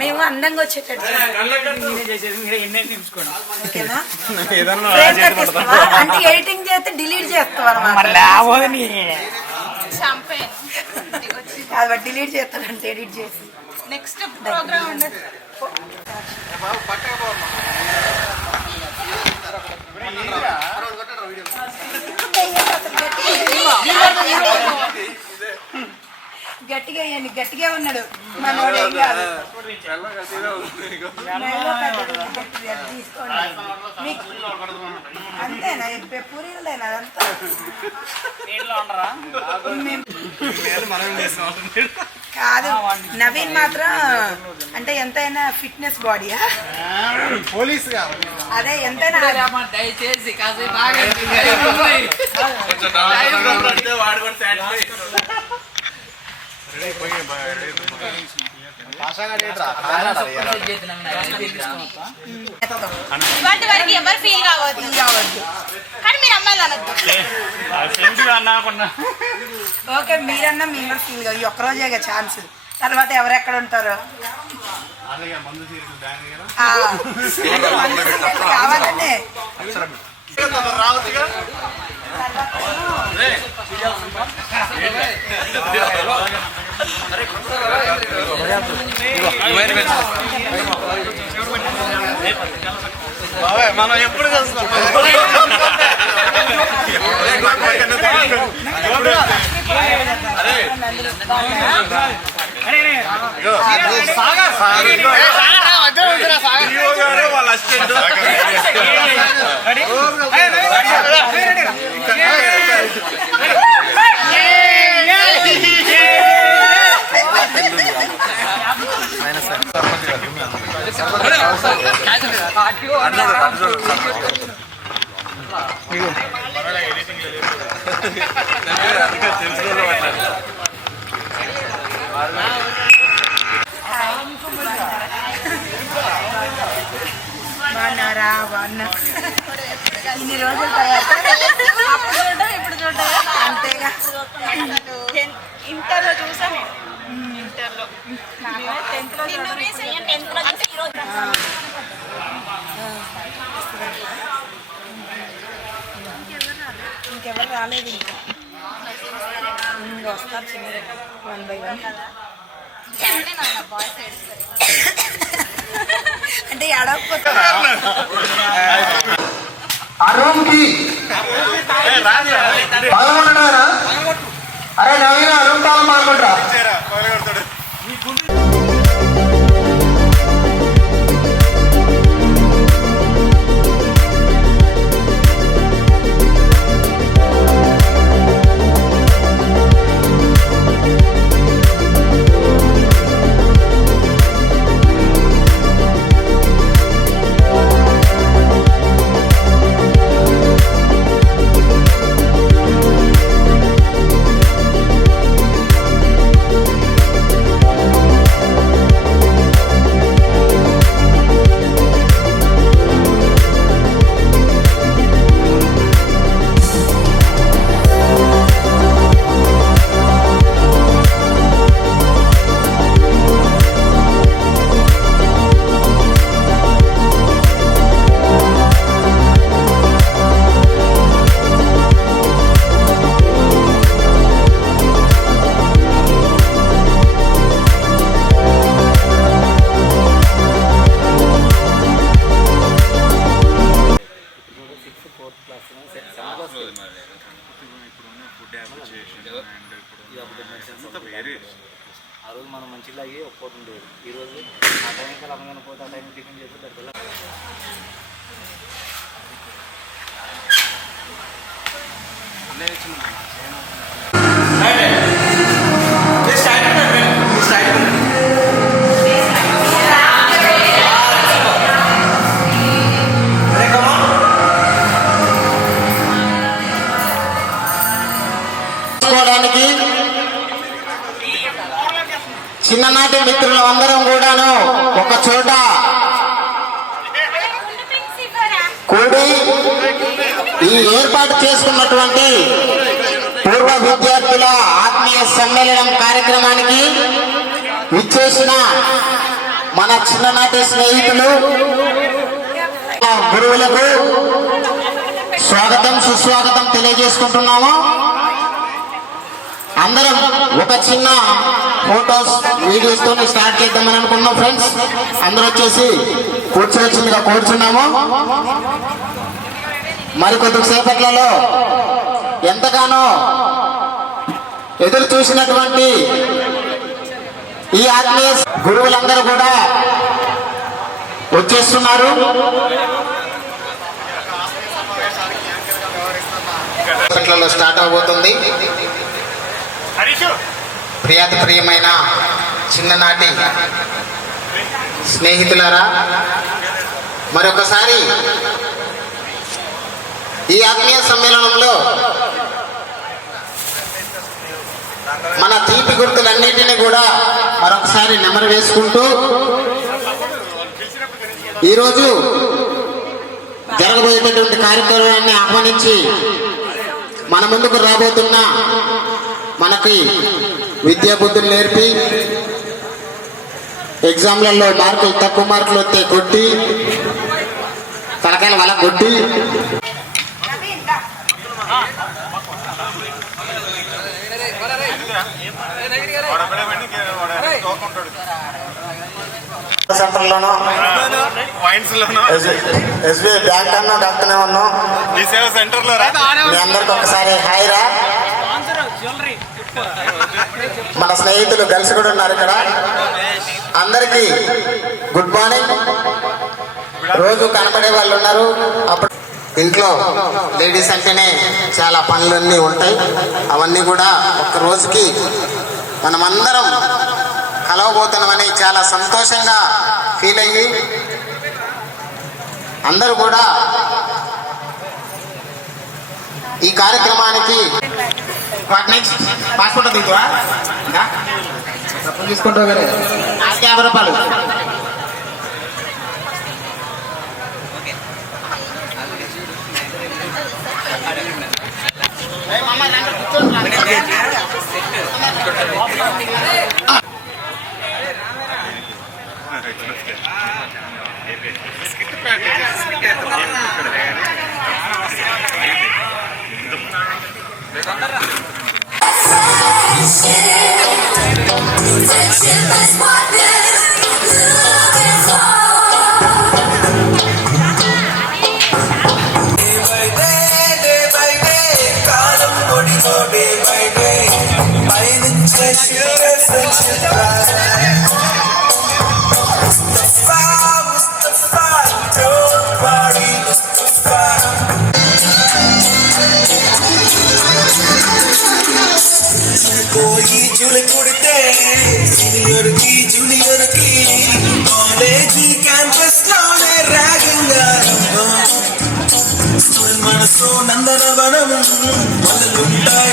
మేము అందంగా వచ్చేటట్టు అంటే ఎడిటింగ్ చేస్తే డిలీట్ చేస్తాం అన్నమాట. డిలీట్ చేస్తానంటే ఎడిట్ చేసి నెక్స్ట్ ప్రోగ్రామ్ ఉండదు. గట్టిగా వేయండి, గట్టిగా ఉన్నాడు మనోడు. ఏం కాదు, తీసుకోండి. అంతేనా పూరీలదేనా అదంతా? కాదు, నవీన్ మాత్రం అంటే ఎంతైనా ఫిట్నెస్ బాడీయా పోలీస్. అదే ఎంతైనా దయచేసి ఇవాటి వరకు ఎవరు ఫీల్ కావద్దు కానీ మీరు అమ్మాయిలు అనొద్దు. ఓకే, మీరన్నా మేము ఫీల్ కావు. ఈ ఒక్కరోజే ఛాన్స్, తర్వాత ఎవరెక్కడ ఉంటారు కావాలంటే మనం ఎప్పుడు కలుస్తాం. వాళ్ళ అసిస్టెంట్ ఇన్ని రోజుల తర్వాత ఇప్పుడు చూడటం అంతేగా. ఇంటర్లో చూసాను. ఇంటర్లో ఇంకెవరు రాలేదు ఇంకా వస్తారు చిన్న 1 by 1 అంటే ఎడకపోతే ఆ రూమ్ కి పాల్గొంటున్నారా? అరే నవీన ఆ రూమ్ తాళం పాల్గొంటారా? ఆ రోజు మనం మంచిగా అయ్యి ఒప్పుకోతుండే ఈరోజు ఆ టైంకి అలా పోతే ఆ టైం టిఫిన్ చేసి దాంట్లో చిన్ననాటి మిత్రులు అందరం కూడాను ఒక చోట కూడి ఈ ఏర్పాటు చేసుకున్నటువంటి పూర్వ విద్యార్థుల ఆత్మీయ సమ్మేళనం కార్యక్రమానికి విచ్చేసిన మన చిన్ననాటి స్నేహితులు గురువులకు స్వాగతం సుస్వాగతం తెలియజేసుకుంటున్నాము. అందరం ఒక చిన్న ఫోటోస్ వీడియోస్ తో స్టార్ట్ చేద్దామని అనుకున్నాం ఫ్రెండ్స్. అందరూ వచ్చేసి కూర్చోవచ్చిందిగా కోరుచున్నాము. మరికొద్ది సేపట్లలో ఎంతగానో ఎదురు చూసినటువంటి ఈ ఆత్మీయ గురువులందరూ కూడా వచ్చేస్తున్నారు. స్టార్ట్ అవబోతుంది. ప్రియాతి ప్రియమైన చిన్ననాటి స్నేహితులారా, మరొకసారి ఈ ఆత్మీయ సమ్మేళనంలో మన తీపి గుర్తులన్నింటినీ కూడా మరొకసారి నెమరు వేసుకుంటూ ఈరోజు జరగబోయేటటువంటి కార్యక్రమాన్ని ఆహ్వానించి మన ముందుకు రాబోతున్న మనకి విద్యా బుద్ధులు నేర్పి ఎగ్జామ్లలో మార్కులు తక్కువ మార్కులు వస్తే కొట్టి తలకాయల వల్ల కొట్టి సెంటర్లోనూ ఎస్బీఐ బ్యాంక్ అన్నా కడుతూనే ఉన్నాం. మీ అందరికి ఒకసారి హాయ్ రా. మన స్నేహితులు కలిసి కూడా ఉన్నారు ఇక్కడ. అందరికీ గుడ్ మార్నింగ్. రోజు కనపడే వాళ్ళు ఉన్నారు. అప్పుడు ఇంట్లో లేడీస్ అంటేనే చాలా పనులన్నీ ఉంటాయి. అవన్నీ కూడా ఒక్క రోజుకి మనమందరం కలవబోతున్నామని చాలా సంతోషంగా ఫీల్ అయ్యి అందరూ కూడా ఈ కార్యక్రమానికి పాస్పోర్ట్ దిగుతా తీసుకుంటావు కదా 50 రూపాయలు. कोई चुल कुड़ते सीनियर की जूनियर की कॉलेजी कैंपस లోనే ర్యాగింగ్ స్టూడెంట్ మనసు నందనవనం మొదలుంటాయి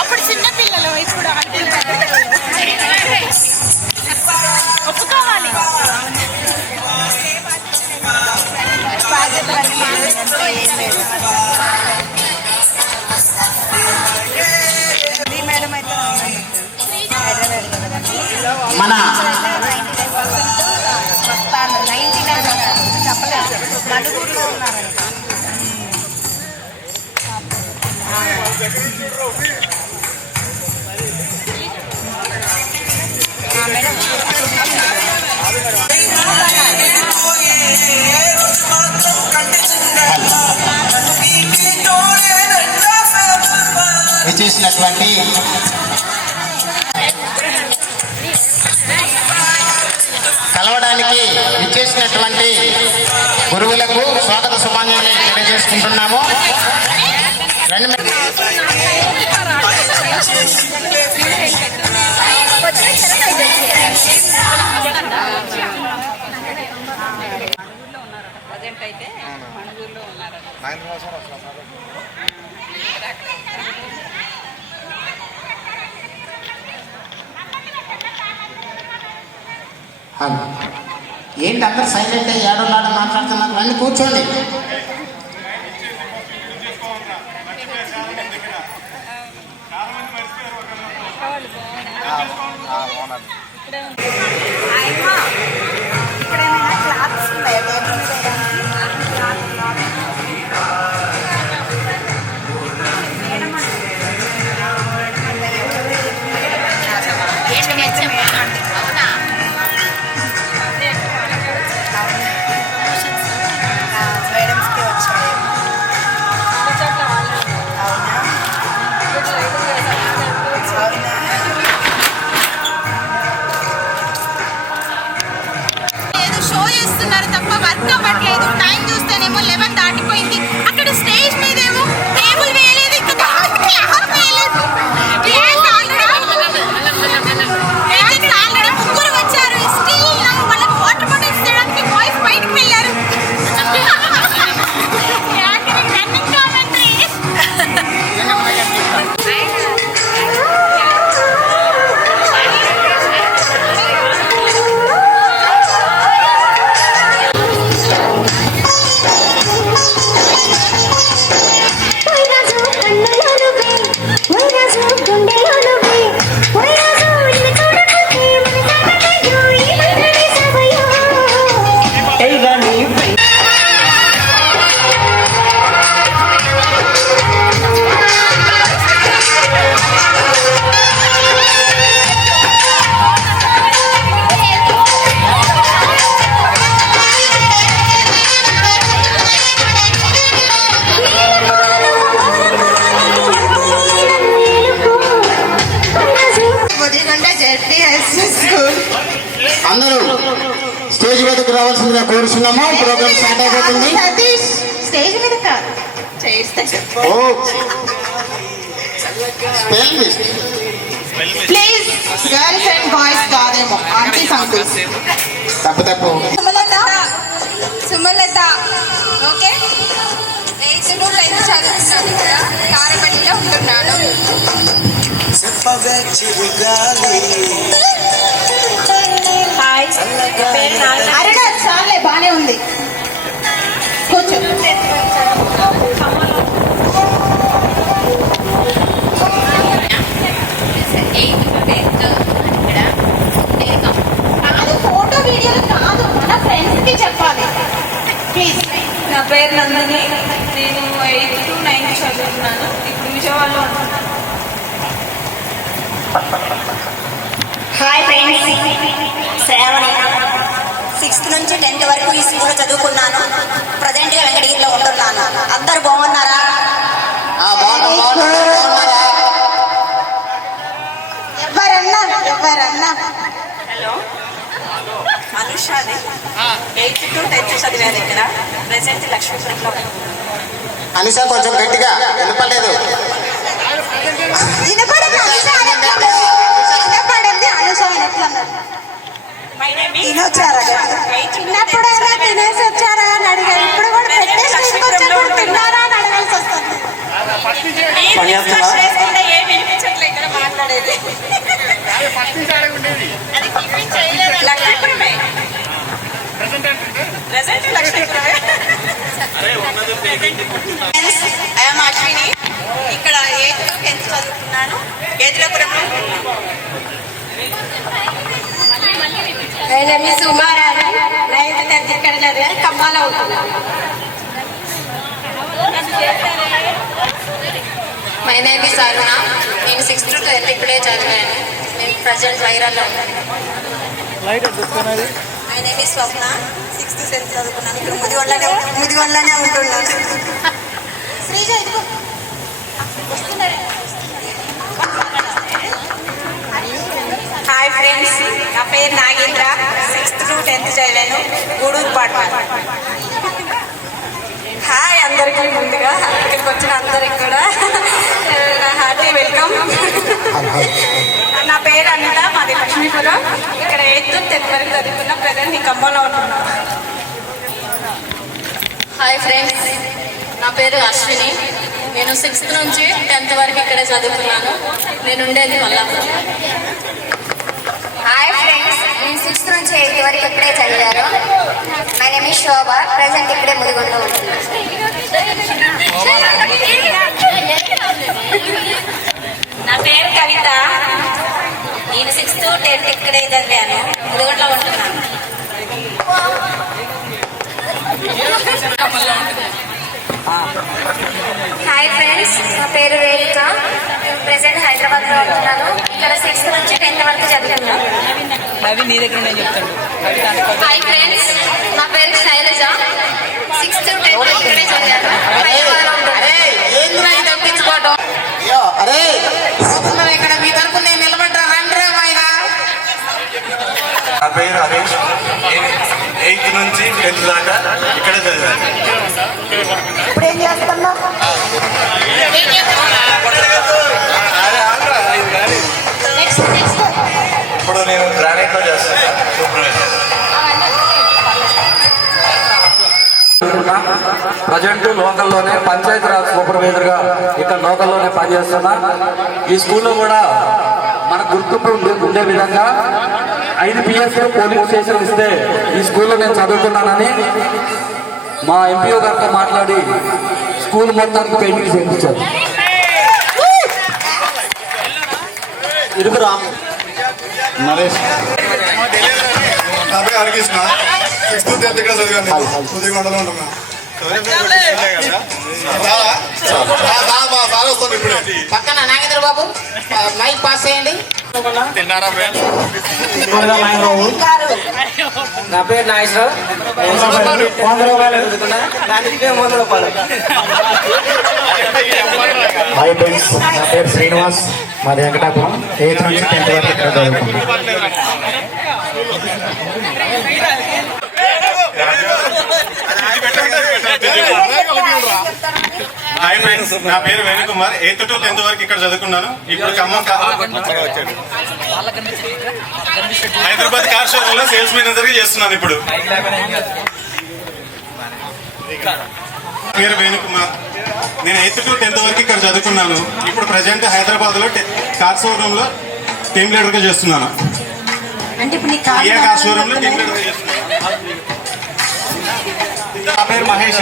అప్పుడు చిన్న పిల్లలు ఇప్పుడు ఒప్పుకోవాలి. మేడం అయితే మన వస్తాను 99 చెప్పలేదు నలుగురిలో ఉన్నారండి. మేడం విచ్చేసినటువంటి కలవడానికి విచ్చేసినటువంటి గురువులకు స్వాగత శుభాంజలి తెలియజేసుకుంటున్నాము. ప్రజెంట్ అయితే మణుగూరులో ఉన్నారు. ఏంటి అందరు సైలెంట్ అయ్యి ఏడోలాడ మాట్లాడుతున్నారు? రండి కూర్చోండి. ఇక్కడ ఏమైనా క్లాత్స్ ఉన్నాయా టేబుల్ మీద వేయడానికి? మేడమ్స్కి వచ్చాయి. అవునా? అవునా? ఏదో షో చేస్తున్నారు తప్ప వర్క్ అవ్వట్లేదు. టైం చూస్తేనేమో 11 దాటిపోయింది. అక్కడ స్టేజ్ మీద ఏమో టేబుల్ వేయలేదు, ఇంకా క్లాత్ వేయలేదు. ఆల్రెడీ ముగ్గురు వచ్చారు. స్టిల్ వాళ్ళకి వాటర్ బాటిల్స్ తేడానికి బాయ్స్ బయటకు వెళ్ళారు. Running commentary. అందరూ స్టేజ్ మీదకి రావాల్సిందిగా కోరుతున్నాము. ప్రోగ్రామ్ స్టార్ట్ అయిపోతుంది. స్టేజ్ మీద కాదు, చేస్తే చెప్పు. Oh spell miss. Please girls and boys కాదేమో, ఆంటీస్ అంకుల్స్. తప్పు సుమలత ఓకే. 6 to 10 చదువుతున్నాను ఇక్కడ కారపల్లిలో ఉంటున్నాను. చెప్పవే చిరుగాలి అరే చాలే బానే ఉంది కూర్చో. కాదు ఫోటో వీడియోలు కాదు, మన ఫ్రెండ్స్ కి చెప్పాలి ప్లీజ్. నా పేరు నందిని. నేను 8th to 9th చదువుతున్నాను. ఇప్పుడు విజయవాడలో ఉంటున్నాను. Hi friends, Shravani. 6th నుంచి 10th వరకు ఈ స్కూల్లో చదువుకున్నాను. ప్రజెంట్గా వెంకటగిరిలో ఉంటున్నాను. అందరు బాగున్నారా? ఎవరన్నా హలో, అనుషాది. 8th to 10th చదివాను ఇక్కడ. ప్రెసెంట్ లక్ష్మీపురంలో. అనిష కొంచెం గట్టిగా వినపలేదు. వినపడింది అనుష ఎట్లన్నారు తినొచ్చారా? చిన్నప్పుడైనా తినేసి వచ్చారా అని అడిగారు. ఇప్పుడు కూడా పెట్టేసి తీసుకొచ్చారు, తిన్నారా అని అడగాల్సి వస్తుంది. ఏం వినిపించట్లే ఇక్కడ మాట్లాడేది. లక్ష్మీపురమే. ప్రెసెంట్ లక్ష్మీపురమే. ఐఎమ్ అశ్విని. ఇక్కడ 8th to 10th చదువుతున్నాను. కేతులపురంలో. సుమారాణి 9th 10th ఇక్కడ చదివాను. ఖమ్మాలో ఉంటున్నాను. మై నేమ్ ఇస్ అరుణ. నేను 6th to 10th ఇక్కడే చదివాను. నేను ప్రజెంట్ వైరాల్లో ఉన్నాను. My name is Swapna. 6th to 10th చదువుకున్నాను. ఇక్కడ ముదిగొండలోనే ఉంటున్నాను. శ్రీజ ఇదిగో హాయ్ ఫ్రెండ్స్, నా పేరు నాగేంద్ర. 6th to 10th చదివాను. గూడూరు పాఠశాల. హాయ్ అందరికీ, ముందుగా ఇక్కడికి వచ్చిన అందరికి కూడా హార్టీ వెల్కమ్. నా పేరు అనిత, మాది లక్ష్మీపురం. ఇక్కడ 8th to 10th వరకు చదువుకున్న. ప్రజెంట్ ఈ ఖమ్మంలో ఉంటున్నాను. హాయ్ ఫ్రెండ్స్, నా పేరు అశ్విని. నేను 6th నుంచి 10th వరకు ఇక్కడే చదువుకున్నాను. నేను ఉండేది మల్లాపురం. హాయ్ ఫ్రెండ్స్, నేను 6th నుంచి 8th వరకు ఇక్కడే చదివాను. My name is Shobha. Present ఇక్కడే ముదిగొండలో ఉంటున్నాను. నా పేరు కవిత. నేను 6th to 10th ఇక్కడే చదివాను. ముదిగొండలో ఉంటున్నాను. హాయ్ ఫ్రెండ్స్, నా పేరు వేదిక. నేను ప్రెసెంట్ హైదరాబాద్లో ఉంటున్నాను. ఇక్కడ 6th నుంచి 10th వరకు చదువుకున్నాను. హాయ్ ఫ్రెండ్స్, నా పేరు శైలజ. 6th to 10th ఇక్కడే చదివాను. హైదరాబాద్లో ఉంటున్నాను. అరే ఇక్కడ మీ తరపు నేను నిలబడ్డా రండి మాయన. నా పేరు హరీష్. 8th నుంచి 10th దాకా ఇక్కడే చదివాను. ఇప్పుడు ఏం చేస్తున్నా? ఇప్పుడు నేను గ్రానైట్లో చేస్తాను సూపర్వైజర్. ప్రజెంట్ లోకల్లోనే పంచాయతీరాజ్ సూపర్వైజర్గా ఇక్కడ లోకల్లోనే పనిచేస్తున్నా. ఈ స్కూల్లో కూడా మన గుర్తింపు ఉండే విధంగా 5 PS పోలింగ్ స్టేషన్ ఇస్తే ఈ స్కూల్లో నేను చదువుకున్నానని మా ఎంపీఓ గారితో మాట్లాడి స్కూల్ మొత్తానికి పెయింటింగ్ చేయించారు. ఇరుగు రాము నరేష్. నా పేరు హరికృష్ణ. 6th to 10th ఇక్కడ చదివాను. ముదిగొండలో ఉంటున్నా. వస్తాను ఇప్పుడే. పక్కన నాగేంద్ర బాబు మైక్ పాస్ చేయండి. తిన్నారా ఫ్రెండ్స్? నా పేరు నాగేశ్వరరావు. 100 రూపాయలు చదువుకున్నా. దానికి 100 రూపాయలు. హాయ్ ఫ్రెండ్స్, నా పేరు శ్రీనివాస్. మాది వెంకటాపురం. 8th నుంచి 10th వరకు ఇక్కడ చదువుకున్నాను. హాయ్ ఫ్రెండ్స్, నా పేరు వేణుకుమార్. 8th to 10th వరకు ఇక్కడ చదువుకున్నాను. ఇప్పుడు ఖమ్మం హైదరాబాద్ కార్ షోరూంలో సేల్స్ మేనేజర్ గా చేస్తున్నాను. ఇప్పుడు పేరు వేణుకుమార్. నేను 8th to 10th వరకు ఇక్కడ చదువుకున్నాను. ఇప్పుడు ప్రజెంట్ హైదరాబాద్లో కార్ షోరూంలో టీమ్ లీడర్గా చేస్తున్నాను. అంటే ఇప్పుడు నీ కార్ షోరూంలో టీమ్ లీడర్గా చేస్తున్నాను. నా పేరు మహేష్.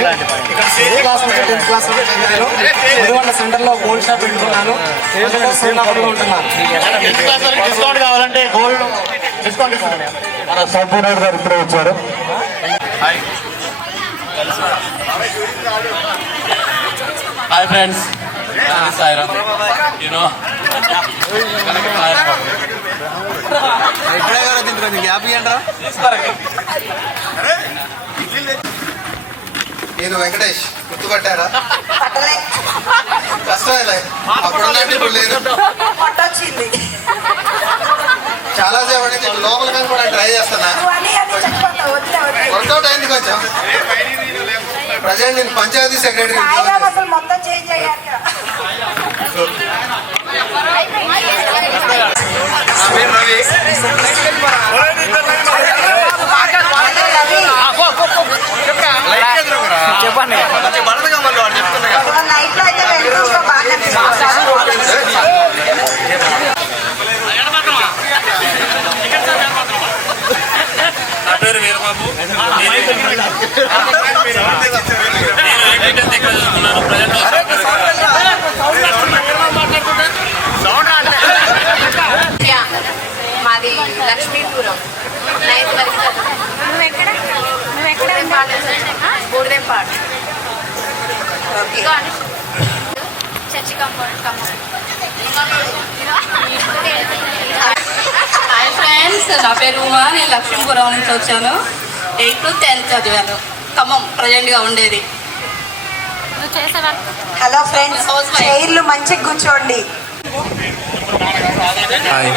ముదిగొండ సెంటర్లో గోల్డ్ షాప్ పెట్టుకున్నాను. డిస్కౌంట్ కావాలంటే గోల్డ్ డిస్కౌంట్ ఇస్తాను. మన సంపూర్ణ గారు ఇప్పుడే వచ్చారు. Hi friends, సాయిరా. యూనో నేను వెంకటేష్, గుర్తుపట్టారా? కష్టమేలే, అప్పుడున్నట్టు ఇప్పుడు లేదు. పట్టొచ్చింది చాలా సేపు నుంచి లోపల కానీ కూడా ట్రై చేస్తున్నా. వర్కౌట్ అయింది కొంచెం. ప్రజెంట్ నేను పంచాయతీ సెక్రటరీ. అసలు మొత్తం చేంజ్ అయ్యాక చెప్పండి. నైట్లో అయితే వెళ్తూ బాగా నా పేరు వీరబాబు. మాది లక్ష్మీపురం 9th వరకు. బూడిదెంపాడు. చర్చి కాంపౌండ్ హాయ్ ఫ్రెండ్స్, నా పేరు ఉమా. నేను లక్ష్మీపురం నుంచి వచ్చాను. 8th to 10th చదివాను. ఖమ్మం ప్రజెంట్గా ఉండేది. హలో ఫ్రెండ్స్, చైర్లు మంచిగా కూర్చోండి. Hi,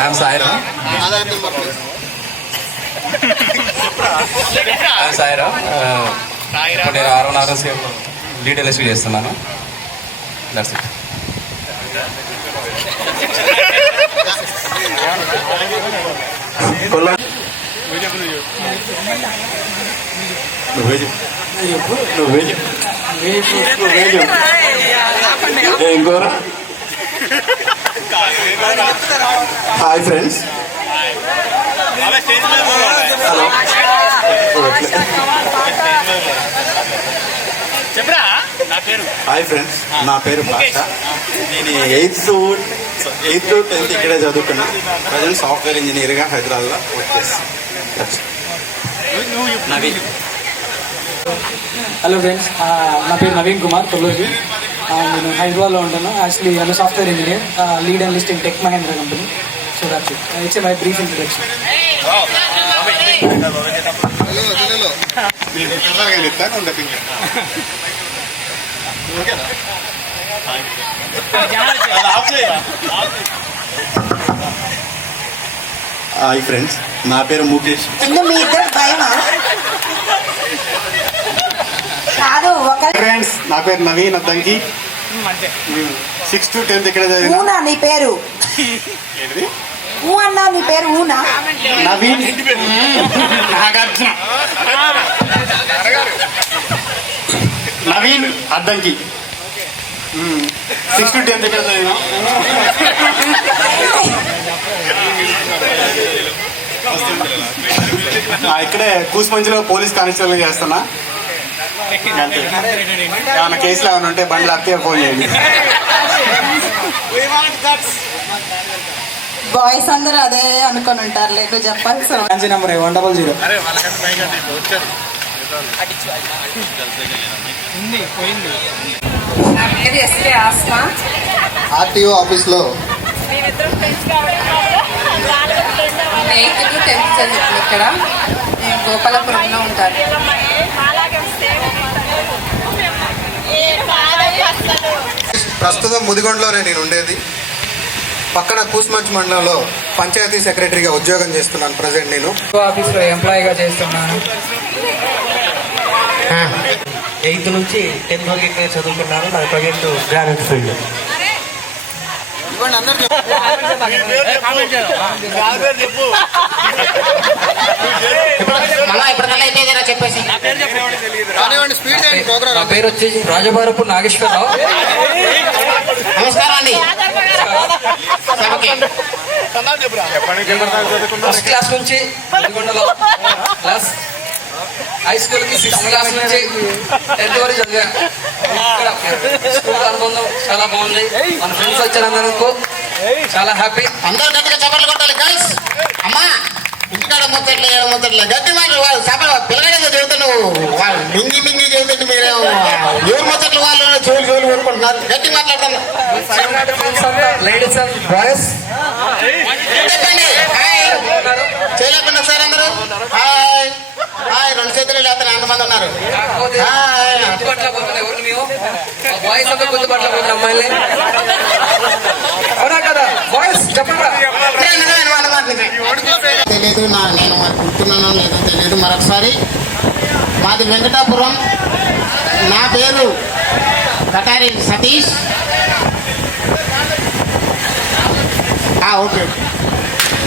I'm సాయిరా. సాయిరా, ఇప్పుడు నేను RNRC లీడ్ ఎల్ఎస్పీ చేస్తున్నాను. That's it. ఇంకోరా? Hi friends. చెప్పరా? నా పేరు హాయ్ ఫ్రెండ్స్, నా పేరు భాష. నేను 8th to 10th ఇక్కడే చదువుకున్నా. ప్రజెంట్ సాఫ్ట్వేర్ ఇంజనీర్గా హైదరాబాద్లో వర్క్ చేస్తాను. నవీన్. హలో ఫ్రెండ్స్, నా పేరు నవీన్ కుమార్ కొల్లూరి. నేను హైదరాబాద్లో ఉంటాను. Actually I'm software engineer, lead analyst in Tech Mahindra company. So that's it. It's my brief introduction. Hi friends, నా పేరు ముఖేష్. మీ ఇద్దరు భయమా? కాదు ఒక ఫ్రెండ్స్, నా పేరు Naveen Addanki. 6th to 10th ఇక్కడ చదివిన. ఊనా నీ పేరు? ఊ అన్నా నీ పేరు ఊనా? Naveen Nagarjuna. Naveen Addanki. 6th to 10th ఇక్కడ చదివిన. ఇక్కడే కూసుమంచిలో పోలీస్ కానిస్టేబుల్ చేస్తున్నా. ఏమైనా కేసులు ఏమైనా ఉంటే బండ్లు అత్తే ఫోన్ చేయండి. బాయ్స్ అందరూ అదే అనుకొని ఉంటారు. లేదు చెప్పాల్సిన ఫ్యాన్సీ నెంబర్ 100. నా పేరు ఎస్కే ఆస్మా. ఆర్టీఓ ఆఫీస్లో 8th to 10th చదువుతుంది ఇక్కడ. నేను గోపాలపురంలో ఉంటాను. ప్రస్తుతం ముదిగొండలోనే నేను ఉండేది. పక్కన కూసుమంచి మండలంలో పంచాయతీ సెక్రటరీగా ఉద్యోగం చేస్తున్నాను. ప్రజెంట్ నేను ఆఫీస్లో ఎంప్లాయీగా చేస్తున్నాను. 8th నుంచి 10th వరకు ఇక్కడ చదువుకున్నాను. నా ప్రజెంట్ గ్రానైట్ ఫీల్డ్. ఇప్పటికల్లా అయిపోయిందిరా చెప్పేసి. నా పేరు వచ్చేసి రాజభారపు నాగేశ్వరరావు. నమస్కారం అండి. ఫస్ట్ క్లాస్ నుంచి నల్గొండలో క్లాస్ హై స్కూల్కి 6th క్లాస్ నుంచి 10th వరకు చదివాను. ఇక్కడ స్కూల్ అనుబంధం చాలా బాగుంది. మన ఫ్రెండ్స్ వచ్చినందుకు చాలా హ్యాపీ. అందరూ గట్టిగా చప్పట్లు కొట్టాలి గర్ల్స్. అమ్మా ఇంటికాడ ముచ్చట్లే గట్టి మాటలు వాళ్ళు చప్పలు పిల్లగానే చెబుతాను. వాళ్ళు మింగి చెబుతుంటే మీరు ఎవరు ముచ్చట్లు వాళ్ళు చెవులు ఊరుకుంటున్నారు. గట్టి మాట్లాడతాను. లేడీస్ అండ్ బాయ్స్ చేయలేకుండా సార్ అందరూ హాయ్ హాయ్. 2 చేతులు లేకపోతే ఎంతమంది ఉన్నారు? ఎవరు మేము బాయ్స్ అంతా గుర్తుపట్టలేకపోతున్న అమ్మాయిల్ని. అవునా కదా బాయ్స్ చెప్పండి. తెలియదు నేను మరి గుర్తున్నానో లేదో తెలియదు. మరొకసారి మాది వెంకటాపురం. నా పేరు కటారి సతీష్. ఓకే.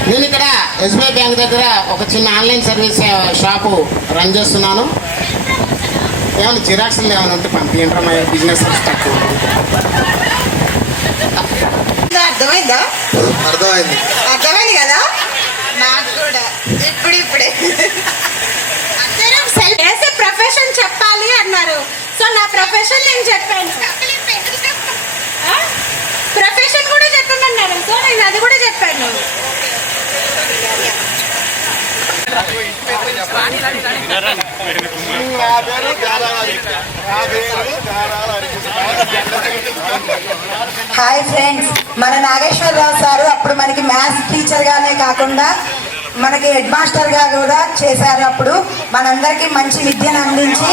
నేను ఇక్కడ ఎస్బీఐ బ్యాంక్ దగ్గర ఒక చిన్న ఆన్లైన్ సర్వీస్ షాపు రన్ చేస్తున్నాను. ఏమైనా జిరాక్స్లు ఏమైనా ఉంటే పంపించండి. మా బిజినెస్ తక్కువ. అర్థమైందా? అర్థమైంది. అర్థమైంది కదా నాకు కూడా ఇప్పుడే అందరం చేసే ప్రొఫెషన్ చెప్పాలి అన్నారు. సో నా ప్రొఫెషన్ నేను చెప్పాను. ప్రొఫెషన్ కూడా చెప్పమన్నారు. సో నేను అది కూడా చెప్పాను. హాయ్ ఫ్రెండ్స్, మన నాగేశ్వరరావు సారు అప్పుడు మనకి మ్యాథ్స్ టీచర్ గానే కాకుండా మనకి హెడ్ మాస్టర్ గా కూడా చేశారు. అప్పుడు మనందరికీ మంచి విద్యను అందించి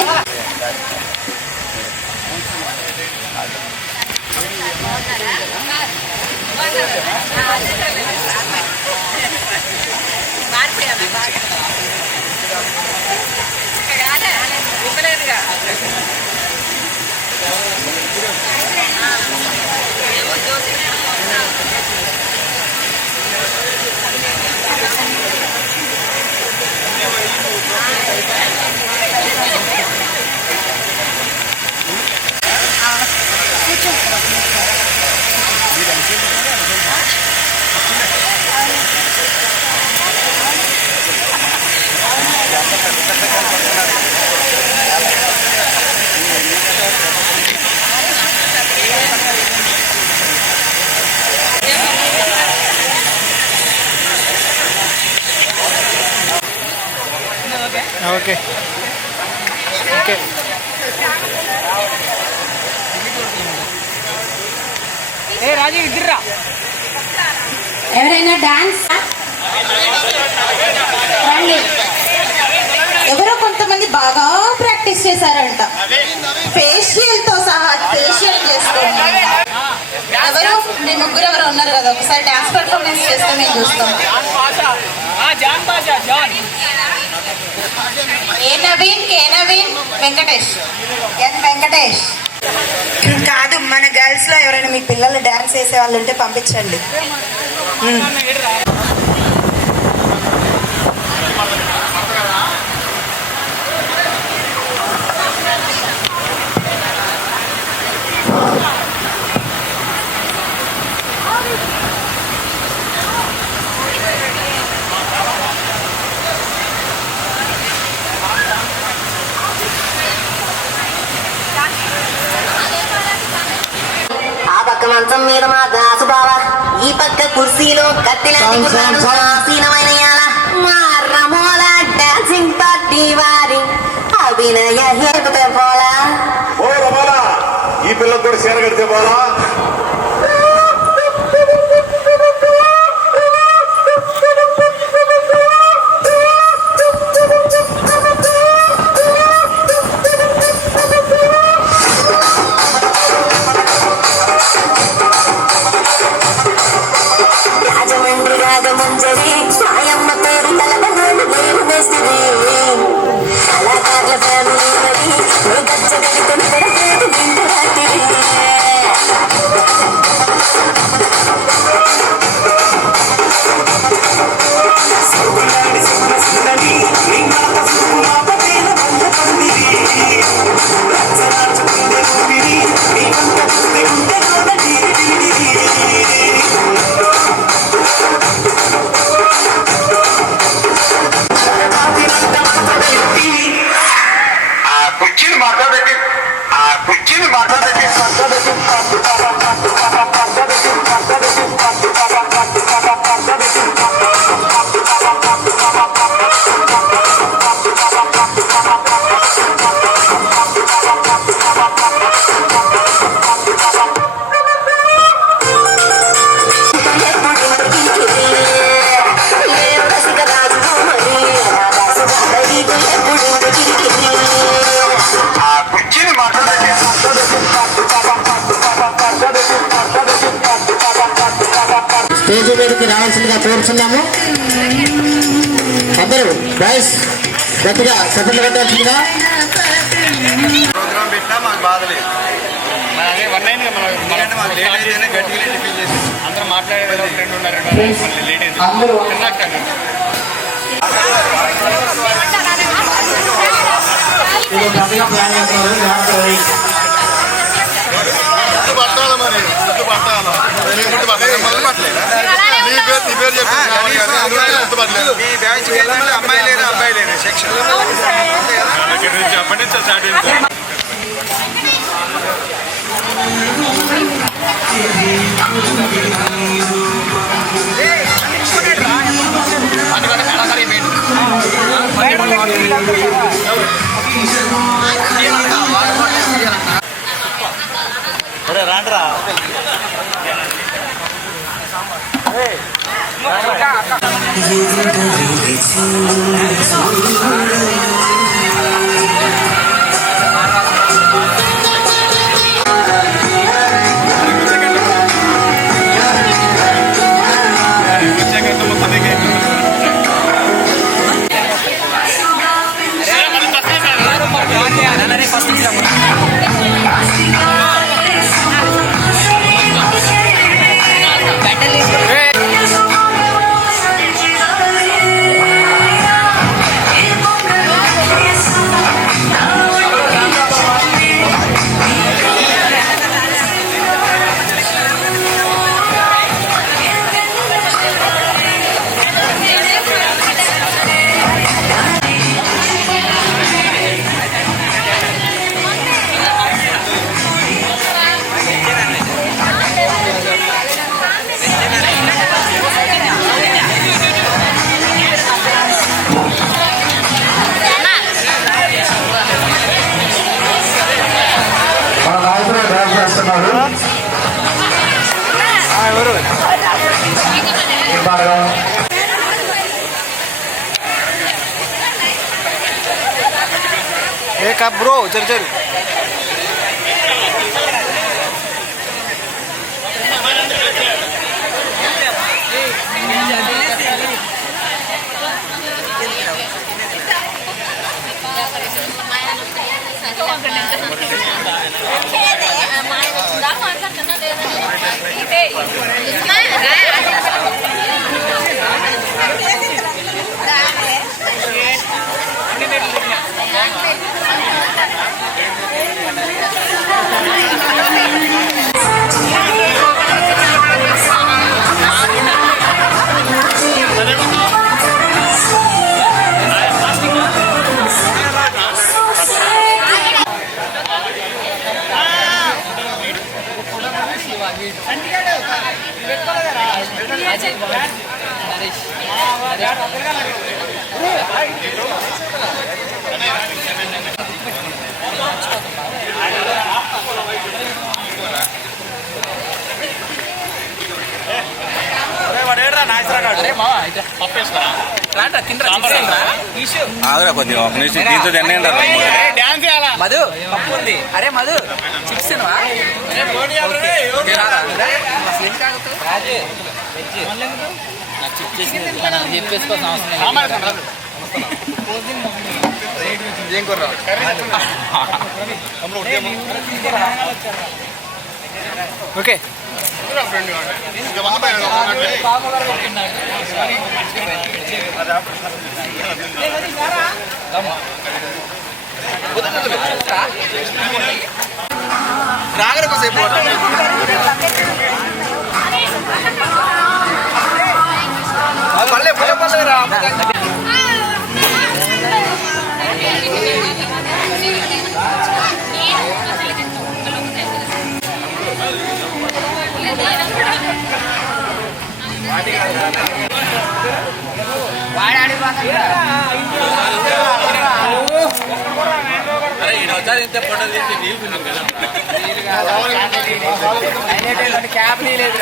ఓకే ఓకే. ఏ రాజీ ఇద్దర్రా. ఎవరైనా డాన్స్ ఎవరో కొంతమంది బాగా ప్రాక్టీస్ చేశారంట. ఫేషియల్ తో సహా ఫేషియల్ చేసుకోండి. ఎవరు మీ ముగ్గురు ఎవరు ఉన్నారు కదా, ఒకసారి డాన్స్ పర్ఫార్మెన్స్ చేస్తే మేము చూస్తాం. ఏ నవీన్, కే నవీన్, వెంకటేష్, ఎన్ వెంకటేష్. కాదు, మన గర్ల్స్ లో ఎవరైనా మీ పిల్లలు డాన్స్ చేసే వాళ్ళు ఉంటే పంపించండి. మంచం మీద మా దాసు బావ, ఈ పక్క కుర్సీలో కత్తిలమైన మా రమోల డాన్సింగ్ పార్టీ వారి అభినయ హేతుతే పోలా. ఓ రమోలా, ఈ పిల్లలు కూడా చీర కడితే పోలా. సాయమ్మ పేరు తలపనోడు నేను వేస్తుంది కళాకారుల ఫ్యామిలీ గచ్చ కడితే నిండు రాత్రి స్టేజ్ మీదకి రావాల్సిందిగా కోరుతున్నాము. అందరూ బాయ్స్ గట్టిగా చప్పట్లు కొట్టాల్సిందిగా. ప్రోగ్రామ్ పెట్టినా మాకు బాధ లేదు. అందరూ మాట్లాడేది పట్టాలి మరి పట్టాలి అమ్మాయి లేదు అబ్బాయి లేదు సెక్షన్ చెప్పండి స్టార్ట్ అయింది. రాండ్రా బ్రో చల్ చల్ కొద్దిగా ఒక నిమిషం దీంతో తినండి మధు ఉంది. అరే మధు చిప్స్ చెప్పేసుకోవాల్సిన అవసరం ఏం కుర్రా ఓకే రాగర కొసేపు పల్లె పల్లె పల్లె రా క్యాబ్ లేదు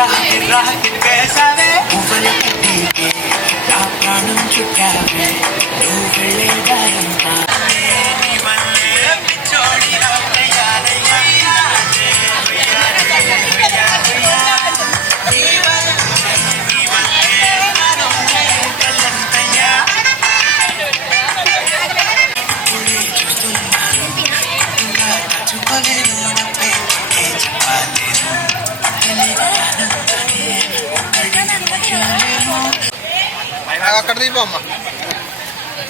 తిరిగేసావే ఊహలు కట్టికే నా ప్రాణం చుట్టావే నువ్వు వెళ్ళే దారంతా నీ వల్లే పిచ్చోడి అక్కడ తీపమ్మా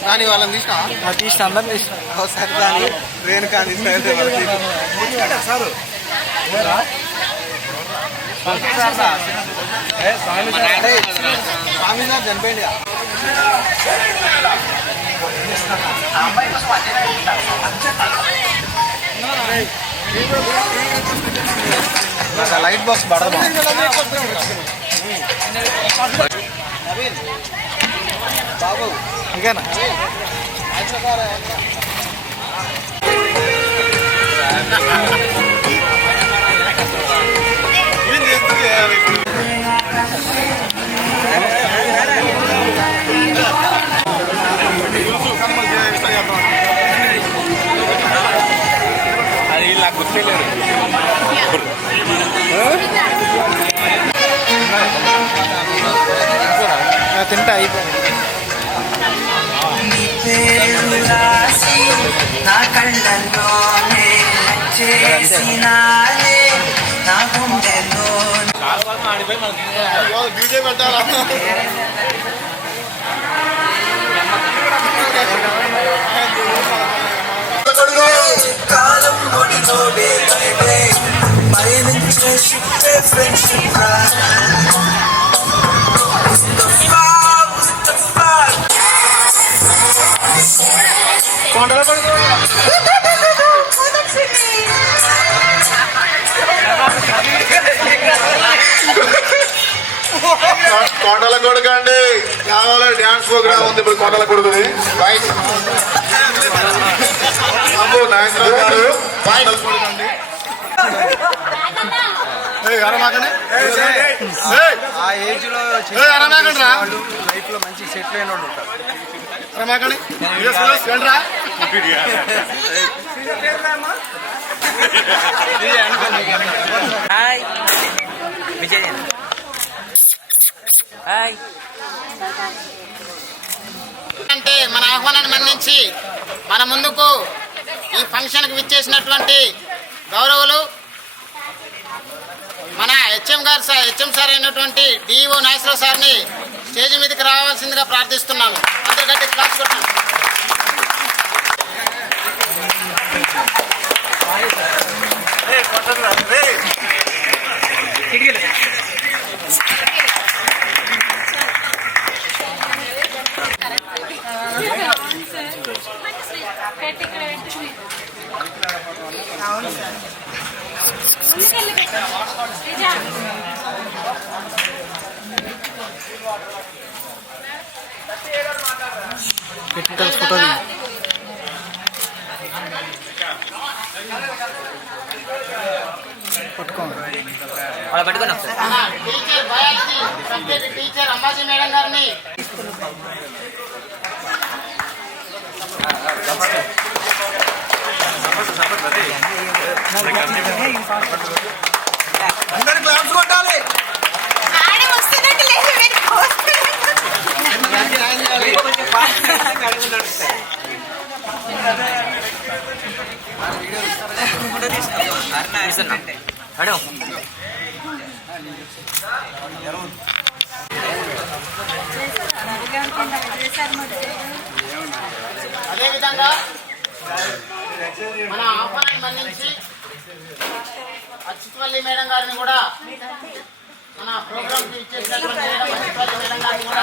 దాని వాళ్ళని తీసినా తీసిన అందరం తీసిన ఒకసారి దాని రేణు కానీ సారు స్వామి సార్ చనిపోయింది లైట్ బాక్స్ పడదు బాబు ఇంకేనా అది నాకు గుర్తులేదు తింటా అయిపోయింది నా కళ్ళల్లోనే చేసినాలే నా గుండెలో బీజే పెట్టాలా కాలం ఒడితోడే పయనించే షిప్పే ఫ్రెండ్షిప్ కొండల కొడుకు అండి కావాలి డ్యాన్స్ ప్రోగ్రామ్ ఉంది ఇప్పుడు కొండల కొడుకుది నాగేశ్వరరావు గారు ఆ ఏజ్ లో లైఫ్ లో మంచి సెటిల్ అయిన వాళ్ళు ఉంటారు అంటే మన ఆహ్వానాన్ని మన్నించి మన ముందుకు ఈ ఫంక్షన్కి విచ్చేసినటువంటి గౌరవులు మన హెచ్ఎం సార్ అయినటువంటి డిఓ నాగేశ్వరరావు సార్ని స్టేజ్ మీదకి రావాల్సిందిగా ప్రార్థిస్తున్నాము. అందరు గట్టి క్లాస్ కొట్టాం. ఫోటో టీచర్ అంబాజీ మేడం గారిని అందరి క్లాప్స్ కొట్టాలి. అదేవిధంగా మన ఆహ్వానాన్ని మన్నించి అచ్యుతవల్లి మేడం గారిని కూడా మన ప్రోగ్రామ్ ఇచ్చేసినటువంటి అచ్యుతవల్లి మేడం గారిని కూడా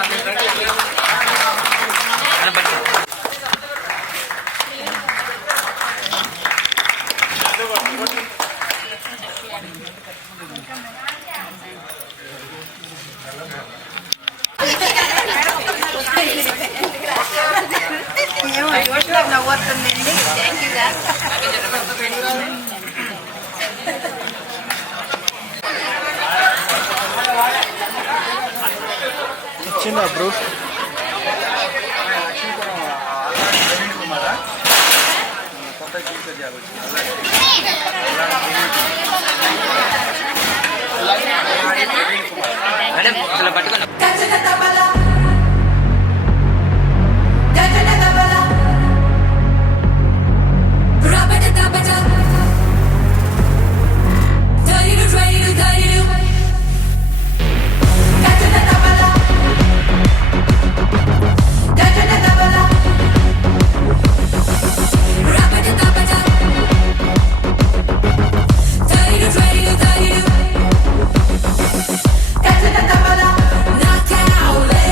వచ్చిందా bro? Knock out.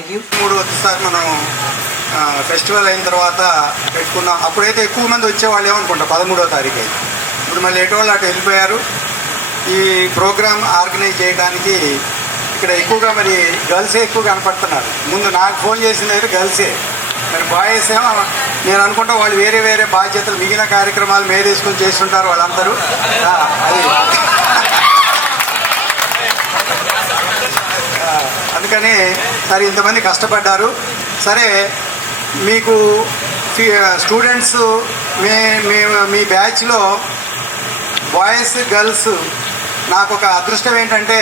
Thank you. 3 మనం ఫెస్టివల్ అయిన తర్వాత పెట్టుకున్నాం. అప్పుడైతే ఎక్కువ మంది వచ్చేవాళ్ళు ఏమనుకుంటా 13వ తారీఖు అయితే. ఇప్పుడు మళ్ళీ ఎటువంటి అటు వెళ్ళిపోయారు. ఈ ప్రోగ్రామ్ ఆర్గనైజ్ చేయడానికి ఇక్కడ ఎక్కువగా మరి గర్ల్సే ఎక్కువ కనపడుతున్నారు. ముందు నాకు ఫోన్ చేసింది అయితే గర్ల్సే. మరి బాయ్స్ ఏమో నేను అనుకుంటా వాళ్ళు వేరే వేరే బాధ్యతలు మిగిలిన కార్యక్రమాలు మీద తీసుకొని చేస్తుంటారు వాళ్ళందరూ. అది అందుకని సరే ఇంతమంది కష్టపడ్డారు. సరే మీకు స్టూడెంట్స్ మీ బ్యాచ్లో బాయ్స్ గర్ల్స్ నాకు ఒక అదృష్టం ఏంటంటే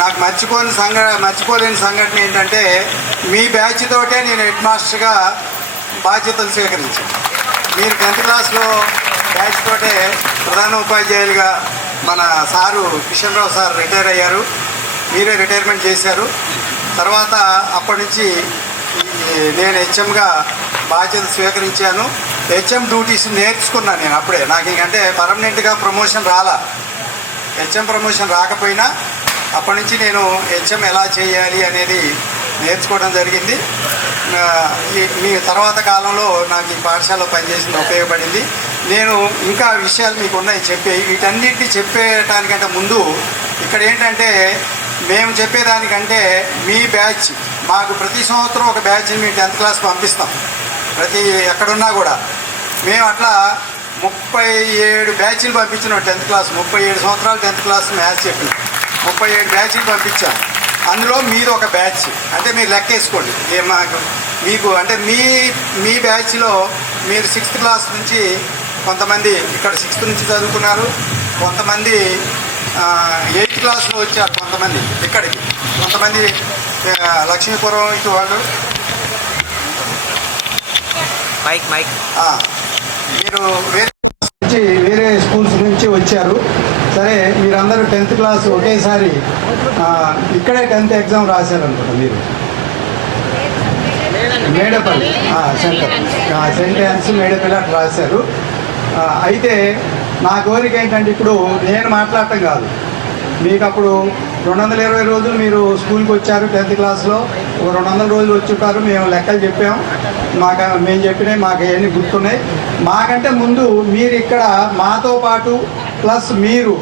నాకు మర్చిపోలేని సంఘటన ఏంటంటే మీ బ్యాచ్ తోటే నేను హెడ్ మాస్టర్గా బాధ్యతలు స్వీకరించాను. మీరు 10th క్లాస్లో బ్యాచ్ తోటే ప్రధాన ఉపాధ్యాయులుగా మన sir Kishan Rao sir retire అయ్యారు. మీరే రిటైర్మెంట్ చేశారు. తర్వాత అప్పటి నుంచి నేను హెచ్ఎంగా బాధ్యత స్వీకరించాను. హెచ్ఎం డ్యూటీస్ నేర్చుకున్నాను నేను అప్పుడే. నాకు ఇంకంటే పర్మనెంట్గా ప్రమోషన్ రాలా. హెచ్ఎం ప్రమోషన్ రాకపోయినా అప్పటి నుంచి నేను హెచ్ఎం ఎలా చేయాలి అనేది నేర్చుకోవడం జరిగింది. మీ తర్వాత కాలంలో నాకు ఈ పాఠశాలలో పనిచేసింది ఉపయోగపడింది. నేను ఇంకా విషయాలు మీకు ఉన్నాయి చెప్పే. వీటన్నిటిని చెప్పేటానికంటే ముందు ఇక్కడ ఏంటంటే మేము చెప్పేదానికంటే మీ బ్యాచ్ మాకు ప్రతి సంవత్సరం ఒక బ్యాచ్ని మీ 10th క్లాస్ పంపిస్తాం. ప్రతి ఎక్కడున్నా కూడా మేము అట్లా 37 బ్యాచ్లు పంపించినాం 10th క్లాస్. 37 సంవత్సరాలు 10th క్లాస్ మ్యాథ్స్ చెప్పిన 37 బ్యాచ్లు పంపించాం. అందులో మీరు ఒక బ్యాచ్. అంటే మీరు లెక్కేసుకోండి మీకు అంటే మీ బ్యాచ్లో మీరు 6th క్లాస్ నుంచి కొంతమంది ఇక్కడ 6th నుంచి చదువుకున్నారు. కొంతమంది 8th క్లాస్లో వచ్చారు. కొంతమంది ఇక్కడికి, కొంతమంది లక్ష్మీపురం ఇటు వాళ్ళు మీరు వేరే స్కూల్స్ నుంచి వచ్చారు. సరే మీరందరూ 10th క్లాస్ ఒకేసారి ఇక్కడే 10th ఎగ్జామ్ రాశారనుకుంటా. మీరు మేడపల్లి సెంట్ యాన్స్ మేడపల్లి అట్లా రాశారు. అయితే నా కోరిక ఏంటంటే ఇప్పుడు నేను మాట్లాడటం కాదు. మీకు అప్పుడు 220 రోజులు మీరు స్కూల్కి వచ్చారు 10th క్లాస్లో. ఒక 200 రోజులు వచ్చుంటారు. మేము లెక్కలు చెప్పాం. మేము చెప్పినవి మాకు అవన్నీ గుర్తున్నాయి. మాకంటే ముందు మీరు ఇక్కడ మాతో పాటు ప్లస్ మీరు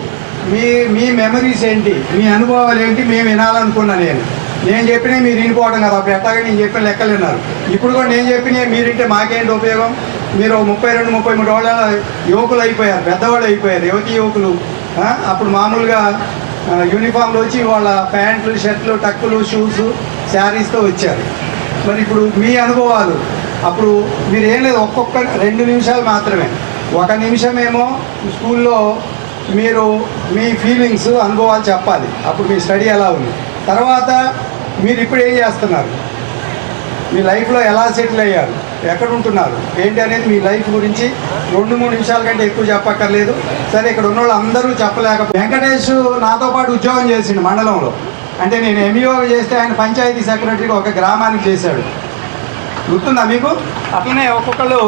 మీ మెమరీస్ ఏంటి, మీ అనుభవాలు ఏంటి మేము వినాలనుకున్నా. నేను చెప్పినవి మీరు వినిపోవడం కదా. అప్పుడు ఎట్టాగా నేను చెప్పిన లెక్కలు విన్నారు. ఇప్పుడు కూడా నేను చెప్పినవి మీరింటే మాకేంటి ఉపయోగం? మీరు 32-33 ఏళ్ళ యువకులు అయిపోయారు, పెద్దవాళ్ళు అయిపోయారు, యువకులు. అప్పుడు మామూలుగా యూనిఫామ్లు వచ్చి వాళ్ళ ప్యాంట్లు, షర్ట్లు, టక్కులు, షూస్, శారీస్తో వచ్చారు. మరి ఇప్పుడు మీ అనుభవాలు అప్పుడు మీరు ఏం లేదు, ఒక్కొక్క 2 నిమిషాలు మాత్రమే. 1 నిమిషమేమో స్కూల్లో మీరు మీ ఫీలింగ్స్, అనుభవాలు చెప్పాలి. అప్పుడు మీ స్టడీ ఎలా ఉంది, తర్వాత మీరు ఇప్పుడు ఏం చేస్తున్నారు, మీ లైఫ్లో ఎలా సెటిల్ అయ్యారు, ఎక్కడ ఉంటున్నారు ఏంటి అనేది మీ లైఫ్ గురించి 2-3 నిమిషాల కంటే ఎక్కువ చెప్పక్కర్లేదు. సరే ఇక్కడ ఉన్న వాళ్ళు అందరూ చెప్పలేకపోతే వెంకటేష్ నాతో పాటు ఉద్యోగం చేసిండు మండలంలో. అంటే నేను ఎంఈఓ చేస్తే ఆయన పంచాయతీ సెక్రటరీగా ఒక గ్రామానికి చేశాడు. గుర్తుందా మీకు? అట్లనే ఒక్కొక్కళ్ళు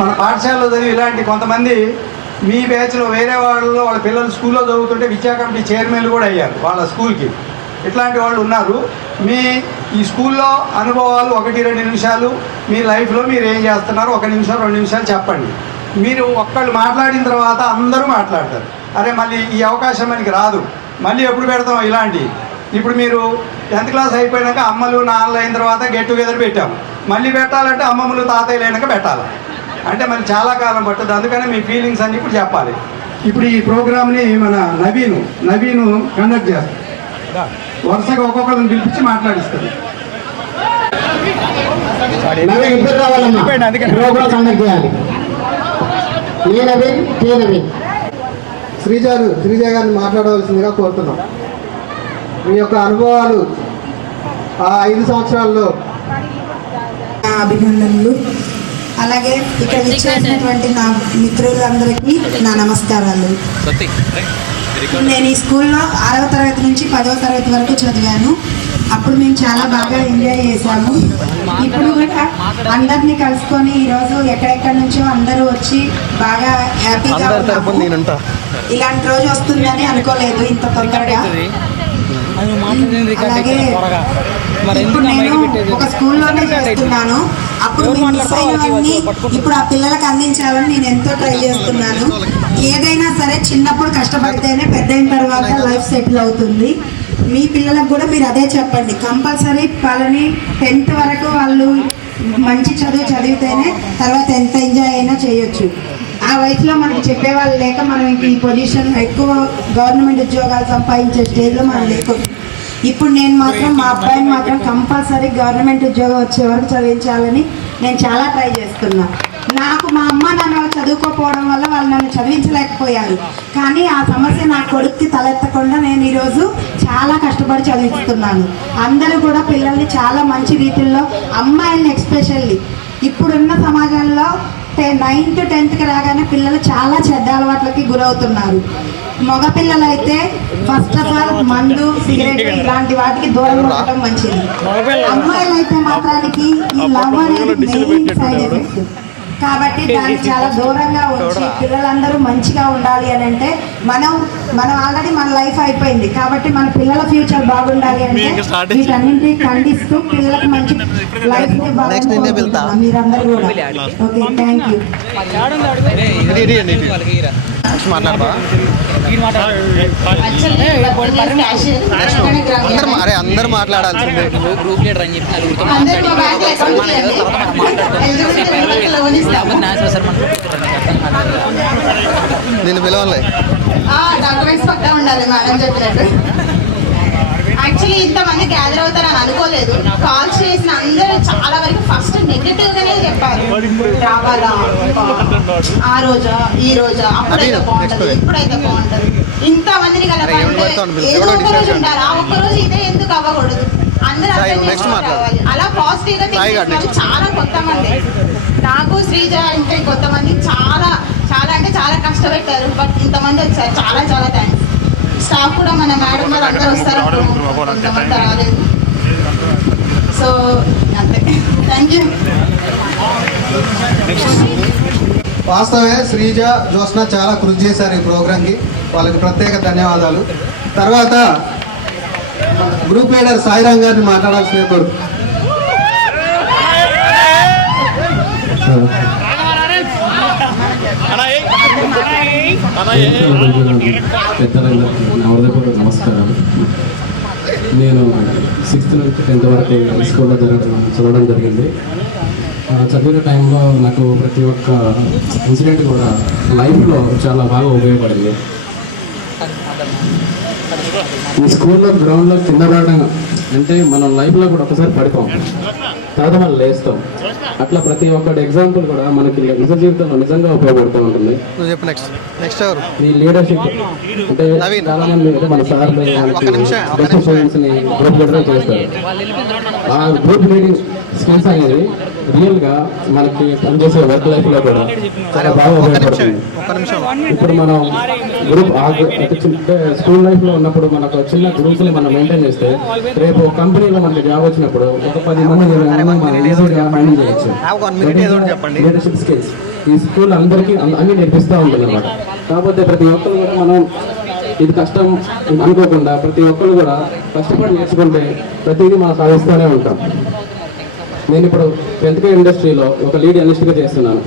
మన పాఠశాలలో చదివి ఇలాంటి కొంతమంది మీ బ్యాచ్లో వేరే వాళ్ళ పిల్లలు స్కూల్లో చదువుతుంటే విద్యా కమిటీ చైర్మన్లు కూడా అయ్యారు వాళ్ళ స్కూల్కి. ఇట్లాంటి వాళ్ళు ఉన్నారు. మీ ఈ స్కూల్లో అనుభవాలు 1-2 నిమిషాలు మీ లైఫ్లో మీరు ఏం చేస్తున్నారు 1 నిమిషం 2 నిమిషాలు చెప్పండి. మీరు ఒక్కళ్ళు మాట్లాడిన తర్వాత అందరూ మాట్లాడతారు. అరే మళ్ళీ ఈ అవకాశం మనకి రాదు, మళ్ళీ ఎప్పుడు పెడతాం ఇలాంటి. ఇప్పుడు మీరు 10th క్లాస్ అయిపోయినాక అమ్మలు నాన్నలు అయిన తర్వాత గెట్ టుగెదర్ పెట్టాము. మళ్ళీ పెట్టాలంటే అమ్మమ్మలు తాతయ్యలు అయినాక పెట్టాలి. అంటే మరి చాలా కాలం పట్టుద్ది. అందుకని మీ ఫీలింగ్స్ అన్నీ ఇప్పుడు చెప్పాలి. ఇప్పుడు ఈ ప్రోగ్రామ్ని మన నవీను కండక్ట్ చేస్తారు. వరుసగా ఒక్కొక్కరిని పిలిపించి మాట్లాడిస్తారు. శ్రీజ గారిని మాట్లాడవలసిందిగా కోరుతున్నాం. మీ యొక్క అనుభవాలు ఆ 5 సంవత్సరాల్లో. అభినందనలు. అలాగే ఇక్కడ ఇచ్చేసినటువంటి నా మిత్రులందరికీ నా నమస్కారాలు. నేను ఈ స్కూల్లో 6వ తరగతి నుంచి 10వ తరగతి వరకు చదివాను. అప్పుడు మేము చాలా బాగా ఎంజాయ్ చేశాము. ఇప్పుడు కూడా అందరినీ కలుసుకొని ఈరోజు ఎక్కడెక్కడి నుంచో అందరూ వచ్చి బాగా హ్యాపీగా ఉన్నాము. ఇలాంటి రోజు వస్తుందని అనుకోలేదు ఇంత తొందరగా. అలాగే ఇప్పుడు నేను ఒక స్కూల్లోనే చేస్తున్నాను. అప్పుడు మేము మిస్ అయినవన్నీ ఇప్పుడు ఆ పిల్లలకు అందించాలని నేను ఎంతో ట్రై చేస్తున్నాను. ఏదైనా సరే చిన్నప్పుడు కష్టపడితేనే పెద్ద అయిన తర్వాత లైఫ్ సెటిల్ అవుతుంది. మీ పిల్లలకు కూడా మీరు అదే చెప్పండి. కంపల్సరీ వాళ్ళని 10th వరకు వాళ్ళు మంచి చదువు చదివితేనే తర్వాత ఎంత ఎంజాయ్ అయినా చేయొచ్చు. ఆ వయసులో మనకి చెప్పేవాళ్ళు లేక మనం ఈ పొజిషన్ ఎక్కువ గవర్నమెంట్ ఉద్యోగాలు సంపాదించే స్టేజ్లో మనం లేకుండా ఇప్పుడు నేను మాత్రం మా అబ్బాయిని మాత్రం కంపల్సరీ గవర్నమెంట్ ఉద్యోగం వచ్చే వరకు చదివించాలని నేను చాలా ట్రై చేస్తున్నా. నాకు మా అమ్మ నాన్న చదువుకోకపోవడం వల్ల వాళ్ళు నన్ను చదివించలేకపోయారు. కానీ ఆ సమస్య నా కొడుక్కి తలెత్తకుండా నేను ఈరోజు చాలా కష్టపడి చదివిస్తున్నాను. అందరూ కూడా పిల్లల్ని చాలా మంచి రీతిలో, అమ్మాయిల్ని ఎస్పెషల్లీ ఇప్పుడున్న సమాజంలో 9th 10th రాగానే పిల్లలు చాలా చెడ్డ అలవాట్లకి గురవుతున్నారు. మగపిల్లలు అయితే ఫస్ట్ ఆఫ్ ఆల్ మందు, సిగరెట్ ఇలాంటి వాటికి దూరంగా ఉండటం మంచిది. అమ్మాయిలు అయితే మాత్రానికి ఈ లవ్ అనేది మెయిన్ సైడ్ ఎఫెక్ట్. కాబట్టి దాన్ని చాలా దూరంగా ఉంచి పిల్లలందరూ మంచిగా ఉండాలి అని అంటే మనం ఆల్రెడీ మన లైఫ్ అయిపోయింది. కాబట్టి మన పిల్లల ఫ్యూచర్ బాగుండాలి అంటే వీటన్నింటినీ ఖండిస్తూ పిల్లలకు మంచి లైఫ్ మీరందరూ కూడా. Okay, thank you. అందరు మాట్లాడాల్సిందే. గ్రూప్ లీడర్ అని చెప్పి నేను పిలవాలి. డాక్యుమెంట్స్ పక్కా ఉండాలి మేడం చెప్పినట్టు. యాక్చువల్లీ ఇంతమంది గ్యాదర్ అవుతారని అనుకోలేదు. కాల్స్ చేసిన అందరూ చాలా వరకు ఫస్ట్ నెగిటివ్ గానే చెప్పారు. రావాలా, ఆ రోజా, ఈ రోజా, అప్పుడైతే బాగుంటది, ఇప్పుడైతే బాగుంటది. ఇంతమందిని కలపాలంటే ఏదో ఒక రోజు ఉండాలి. ఆ ఒక్క రోజు ఇదే ఎందుకు అవ్వకూడదు? అందరూ అర్థం చేసుకోవాలి. అలా పాజిటివ్ గా తీసుకున్నారు చాలా కొత్త మంది. నాకు శ్రీజ అంటే కొంతమంది చాలా చాలా అంటే చాలా కష్టపెట్టారు. బట్ ఇంతమంది వచ్చారు, చాలా చాలా థ్యాంక్స్. స్టాఫ్ కూడా మన మేడం గారు అందరూ వస్తారు, కొంతమంది రాలేదు. సో అంతే, థ్యాంక్ యూ. వాస్తవమే శ్రీజ, జ్యోత్స్న చాలా కృషి చేశారు ఈ ప్రోగ్రాంకి. వాళ్ళకి ప్రత్యేక ధన్యవాదాలు. తర్వాత గ్రూప్ లీడర్ సాయిరాం గారిని మాట్లాడాల్సిన కోరు. పెద్దలందరికీ నా హృదయపూర్వక నమస్కారాలు. నేను 6th నుంచి 10th వరకు స్కూల్లో చదవడం జరిగింది. చదివిన టైంలో నాకు ప్రతి ఒక్క ఇన్సిడెంట్ కూడా లైఫ్లో చాలా బాగా ఉపయోగపడింది. ఈ స్కూల్లో గ్రౌండ్లో కింద పడడం అంటే మనం లైఫ్లో కూడా ఒకసారి పడతాం, తర్వాత మనం లేస్తాం. అట్లా ప్రతి ఒక్కటి ఎగ్జాంపుల్ కూడా మనకి నిజ జీవితంలో నిజంగా ఉపయోగపడుతూ ఉంటుంది. ఈ లీడర్షిప్ అంటే చాలా మంది మన సార్ గ్రూప్ లీడర్ చేస్తారు. ఆ గ్రూప్ లీడింగ్ స్కిల్స్ అనేది రియల్ గా మనకి పనిచేసే వర్క్ లైఫ్ లో కూడా చాలా బాగా ఉపయోగపడుతుంది. ఇప్పుడు మనం గ్రూప్ స్కూల్ లైఫ్ లో ఉన్నప్పుడు మనకు చిన్న గ్రూప్స్ ని మనం మెయింటైన్ చేస్తే రేపు కంపెనీలో మనకి జాబ్ వచ్చినప్పుడు ఒక 10 మంది మనం ఈజీగా మేనేజ్ చేయొచ్చు. లీడర్షిప్ స్కిల్స్ ఈ స్కూల్ అందరికీ అన్ని నేర్పిస్తూ ఉంటుంది అన్నమాట. కాకపోతే ప్రతి ఒక్కరు కూడా మనం ఇది కష్టం అనుకోకుండా ప్రతి ఒక్కరు కూడా కష్టపడి నేర్చుకుంటే ప్రతిదీ మనం సాధిస్తూనే ఉంటాం. నేను ఇప్పుడు హెల్త్కేర్ ఇండస్ట్రీలో ఒక లీడ్ అనలిస్ట్గా చేస్తున్నాను.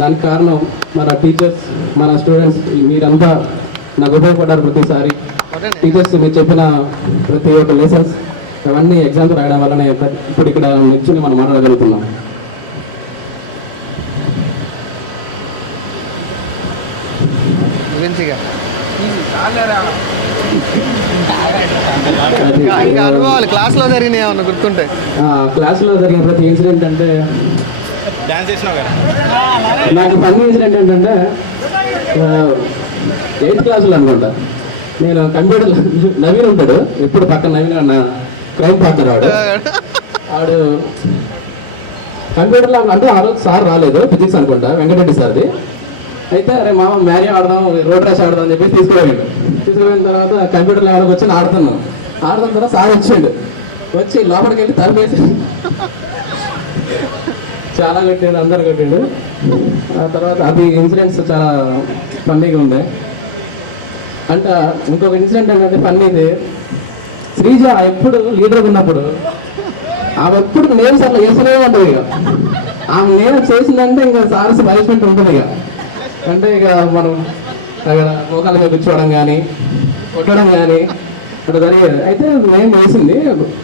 దానికి కారణం మన టీచర్స్, మన స్టూడెంట్స్, మీరంతా నాకు ఉపయోగపడ్డారు. ప్రతిసారి టీచర్స్ మీరు చెప్పిన ప్రతి ఒక్క లెసన్స్ అవన్నీ ఎగ్జామ్స్ రాయడం వల్లనే ఇప్పుడు ఇక్కడ నిల్చుని మనం మాట్లాడగలుగుతున్నాం. అనుభవాలు క్లాస్లో జరిగినాయి ఏమన్నా గుర్తుంటే? క్లాస్లో జరిగిన ప్రతి ఇన్సిడెంట్ అంటే నాకు ఫన్నీ ఇన్సిడెంట్ ఏంటంటే 8th క్లాస్లో అనుకుంటా, నేను కంప్యూటర్ నవీన్ ఉంటాడు ఎప్పుడు పక్కన, నవీన్ అన్న క్రైమ్ పార్ట్నర్ ఆడు కంప్యూటర్లో అంటే ఆ రోజు సార్ రాలేదు, ఫిజిక్స్ అనుకుంటా, వెంకటరెడ్డి సార్ది. అయితే అరే మామ మ్యారీ ఆడదాం, రోడ్ రేస్ ఆడదాం అని చెప్పి తీసుకుపోయిన తర్వాత కంప్యూటర్లో ఆడకు వచ్చి ఆడుతున్న తర్వాత సార్ వచ్చి లోపలికి వెళ్ళి తరపేసి చాలా కట్టాడు, అందరు కట్టాడు. ఆ తర్వాత అది ఇన్సిడెంట్స్ చాలా ఫన్నీగా ఉండే. అంటే ఇంకొక ఇన్సిడెంట్ ఏంటంటే ఫన్నీది, శ్రీజ ఎప్పుడు లీడర్ ఉన్నప్పుడు ఆమె ఎప్పుడు నేమ్స్ అట్లా వేస్తూనే ఉంటుంది. ఇక ఆమె నేమ్ చేసిందంటే ఇంకా సార్స్ పనిష్మెంట్ ఉంటుంది. ఇక అంటే ఇక మనం అక్కడ మోకాల మీద కూర్చోవడం కానీ కొట్టడం కానీ అట్లా జరిగేది. అయితే నేమ్ వేసింది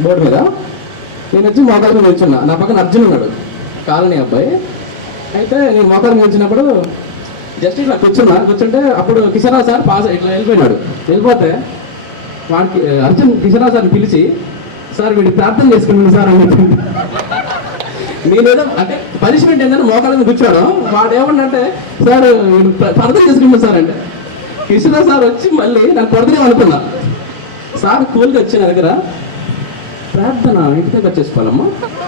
బోర్డు మీద, నేను వచ్చి మోకాల మీద కూర్చున్నా. నా పక్కన అర్జున్ ఉన్నాడు, కాలనీ అబ్బాయి. అయితే నేను మోకాల మీద వచ్చినప్పుడు జస్ట్ ఇట్లా కూర్చుంటే అప్పుడు కిషన్రావు సార్ పాస్ ఇట్లా వెళ్ళిపోతే వాడికి అర్జున్ కిషన్రావు సార్ని పిలిచి, సార్ వీడికి ప్రార్థన చేసుకున్నాను సార్ అని చెప్పింది. నేనేదో అంటే పనిష్మెంట్ ఏంటంటే మోకాల మీద కూర్చోవడం, వాడు ఏమన్నంటే సార్ వీడు ప్రార్థన చేసుకున్నాను సార్ అంటే, కిషన్రావు సార్ వచ్చి మళ్ళీ నాకు కొడతానే అనుకున్నా. సార్ కూల్కి వచ్చి నా దగ్గర, ప్రార్థన ఇంటి దగ్గర చేసుకోవాలమ్మా,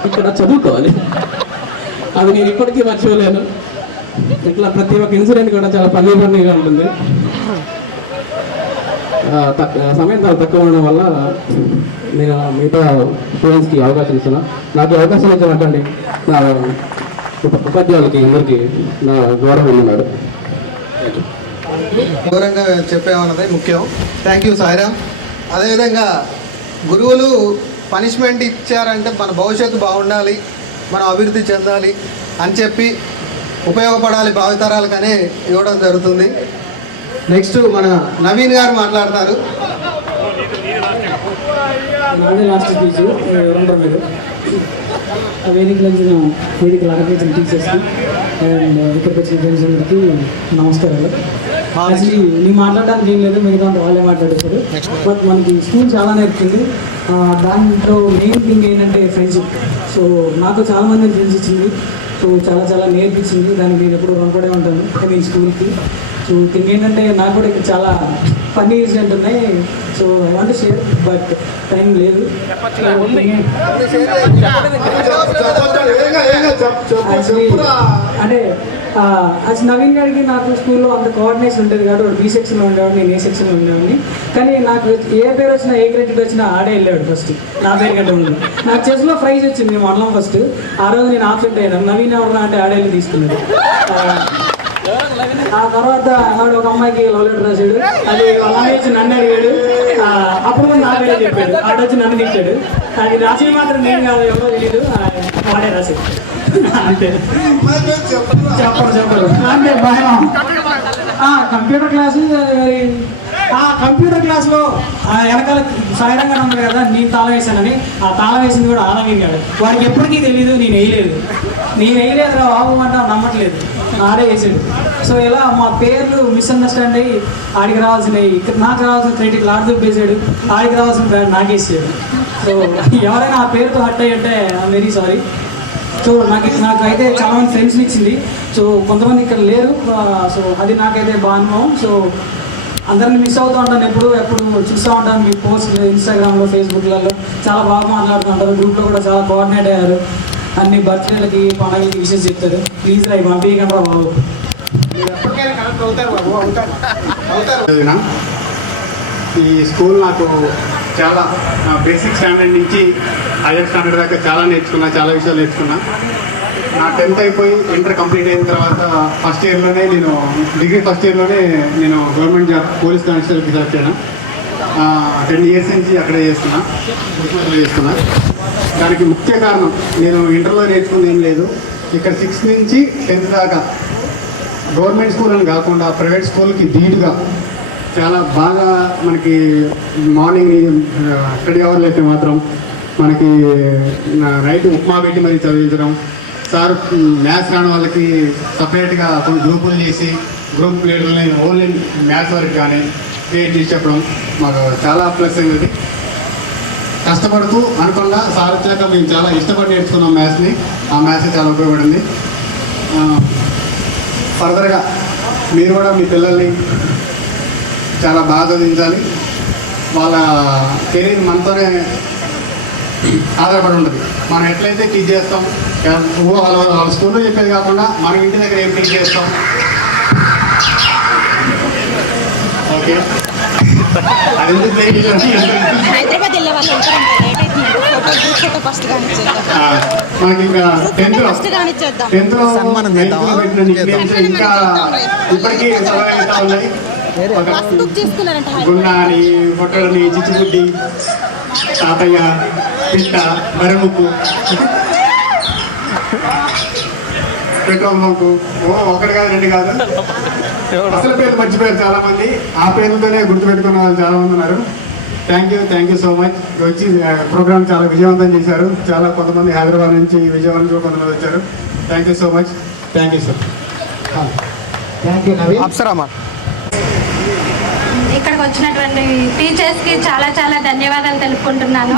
ఇక్కడ చదువుకోవాలి. అది నేను ఇప్పటికీ మర్చిపోలేను. ఇట్లా ప్రతి ఒక్క ఇన్సిడెంట్ కూడా చాలా ఫన్నీగా ఉంటుంది. సమయం చాలా తక్కువ ఉండడం వల్ల నేను మిగతా స్టూడెంట్స్కి అవకాశం ఇస్తున్నా. నాకు అవకాశం ఇచ్చినటువంటి నా ఉపాధ్యాయులకి అందరికీ నా గౌరవం ఉన్నాడు. గౌరవంగా చెప్పామన్నది ముఖ్యం. థ్యాంక్ యూ సాయిరా. అదేవిధంగా గురువులు పనిష్మెంట్ ఇచ్చారంటే మన భవిష్యత్తు బాగుండాలి, మనం అభివృద్ధి చెందాలి అని చెప్పి ఉపయోగపడాలి భావితరాలకనే ఇవ్వడం జరుగుతుంది. నెక్స్ట్ మన నవీన్ గారు మాట్లాడతారు. నాదే లాస్ట్ స్పీచ్ ఎవరంటారు మీరు. వేదికలు వచ్చిన వేదికలు అలంకరించిన టీచర్స్కి అండ్ ఇక్కడికి వచ్చిన ఫ్రెండ్స్ అందరికీ నమస్కారాలు. యాక్చువల్లీ నేను మాట్లాడడానికి ఏం లేదు, మిగతా వాళ్ళే మాట్లాడేస్తారు. బట్ మనకి స్కూల్ చాలా నేర్పుతుంది. దాంట్లో మెయిన్ థింగ్ ఏంటంటే ఫ్రెండ్షిప్. సో నాకు చాలామంది ఫ్రెండ్స్ ఇచ్చింది, సో చాలా నేర్పించింది. దానికి నేను ఎప్పుడు రుణపడే ఉంటాను మీ స్కూల్కి. సో థింగ్ ఏంటంటే నాకు కూడా ఇక్కడ చాలా ఫన్నీ ఇన్సిడెంట్ ఉన్నాయి. So I want share but time లేదు. అంటే అది నవీన్ గారికి నాకు స్కూల్లో అంత కోఆర్డినేషన్ ఉంటుంది కాబట్టి వాడు బీ సెక్షన్లో ఉండేవాడు, నేను ఏ సెక్షన్లో ఉండేవాడిని. కానీ నాకు ఏ పేరు వచ్చినా ఏ క్రెడిట్ వచ్చినా ఆడే వెళ్ళాడు ఫస్ట్, నా పేరు కంటే ముందు. నాకు చెస్లో ప్రైజ్ వచ్చింది మండలం ఫస్ట్. ఆ రోజు నేను ఆబ్సెంట్ అయ్యాను. నవీన్ ఎవరన్నా అంటే ఆడే వెళ్ళి తీసుకున్నాడు. ఆ తర్వాత ఆవిడ ఒక అమ్మాయికి లవ్ లెటర్ రాశాడు. అది వాళ్ళ అమ్మాయి వచ్చి నన్ను అడిగాడు. అప్పుడు నా పేరే చెప్పాడు. ఆడొచ్చి నన్ను తిట్టాడు. అది రాసింది మాత్రం నేను కాదు, ఎవరో తెలియదు, వాడే రాశాడు. అంతే చెప్పరు అంటే భయం. కంప్యూటర్ క్లాసు, కంప్యూటర్ క్లాస్లో వెనకాల సాయిరంగా ఉన్నాడు కదా, నేను తాళం వేసానని. ఆ తాళం వేసింది కూడా ఆలమీన్ గాడు. వాడికి ఎప్పటికీ తెలియదు నేను వేయలేదు రా బాబు అంటే నమ్మట్లేదు, ఆడే వేసాడు. సో ఇలా మా పేర్లు మిస్అండర్స్టాండ్ అయ్యి ఆడికి రావాల్సినవి నాకు రావాల్సిన క్రెడిట్ లాడ్ దుబ్బేసాడు, ఆడికి రావాల్సిన బ్రాండ్ నాకేసాడు. సో ఎవరైనా ఆ పేరుతో హట్ అయ్యి అంటే ఐఎమ్ వెరీ సారీ. సో నాకు అయితే చాలామంది ఫ్రెండ్స్ని ఇచ్చింది. సో కొంతమంది ఇక్కడ లేరు. సో అది నాకైతే బాగా అనుభవం. సో అందరిని మిస్ అవుతూ ఉంటాను, ఎప్పుడు చూస్తూ ఉంటాను మీ పోస్ట్ ఇన్స్టాగ్రామ్లో, ఫేస్బుక్లలో చాలా బాగా మాట్లాడుతూ ఉంటారు. గ్రూప్లో కూడా చాలా కోఆర్డినేట్ అయ్యారు. అన్ని బర్త్డేలకి పండుగలకి విషెస్ చెప్తారు. ప్లీజ్ రా పంపించకండి రా బాబు. ఈ స్కూల్ నాకు చాలా బేసిక్ స్టాండర్డ్ నుంచి హైయర్ స్టాండర్డ్ దాకా చాలా విషయాలు నేర్చుకున్నా. నా 10th అయిపోయి ఇంటర్ కంప్లీట్ అయిన తర్వాత డిగ్రీ ఫస్ట్ ఇయర్లోనే నేను గవర్నమెంట్ జాబ్ పోలీస్ కానిస్టేబుల్కి సెలెక్ట్ చేయడం. 10 years నుంచి అక్కడే చేస్తున్నా. దానికి ముఖ్య కారణం నేను ఇంటర్లో నేర్చుకుంది ఏం లేదు. ఇక్కడ 6th నుంచి 10th దాకా గవర్నమెంట్ స్కూల్ అని కాకుండా ప్రైవేట్ స్కూల్కి ధీటుగా చాలా బాగా మనకి మార్నింగ్ స్టడీ అవర్లు అయితే మాత్రం మనకి నైట్ ఉప్మా పెట్టి మరి చదివించడం. సార్ మ్యాథ్స్ రాని వాళ్ళకి సపరేట్గా కొన్ని గ్రూపులు చేసి గ్రూప్ లీడర్ని ఓన్లీ మ్యాథ్స్ వరకు కానీ క్రియేట్ చేసి చెప్పడం మాకు చాలా ప్లస్ అయింది. కష్టపడుతూ అనుకున్నా సార్ వచ్చాక మేము చాలా ఇష్టపడి నేర్చుకున్నాం మ్యాథ్స్ని. ఆ మ్యాథ్స్ చాలా ఉపయోగపడింది. ఫర్దర్గా మీరు కూడా మీ పిల్లల్ని చాలా బాగా చదివించాలి. వాళ్ళ కెరీర్ మనతోనే ఆధారపడి ఉంటుంది. మనం ఎట్లయితే టీచ్ చేస్తాం, వాళ్ళ స్కూల్లో చెప్పేది కాకుండా మనం ఇంటి దగ్గర ఏం టీచ్ చేస్తాం. ఓకే, మనకి ఇంకా 10th ఇంకా ఇప్పటికీ చదవగలుగుతా ఉన్నాయి. గుండాని, పొట్టడని, చిచ్చుబుడ్డి తాతయ్య, పిట్ట, మరముకు, పెట్రోల్ బంకు, ఒకటి కాదు రెండు కాదు, అసలు పేర్లు మర్చిపోయారు చాలా మంది. ఆ పేర్లతోనే గుర్తుపెట్టుకున్న వాళ్ళు చాలా మంది ఉన్నారు. Thank you so much. వచ్చి ప్రోగ్రామ్ చాలా విజయవంతం చేశారు. చాలా కొంతమంది హైదరాబాద్ నుంచి, విజయవాడ నుంచి కొంతమంది వచ్చారు. Thank you so much. Thank you sir. Thank you Naveen. అప్సరామా. ఇక్కడికి వచ్చినటువంటి టీచర్స్కి చాలా చాలా ధన్యవాదాలు తెలుపుకుంటున్నాను.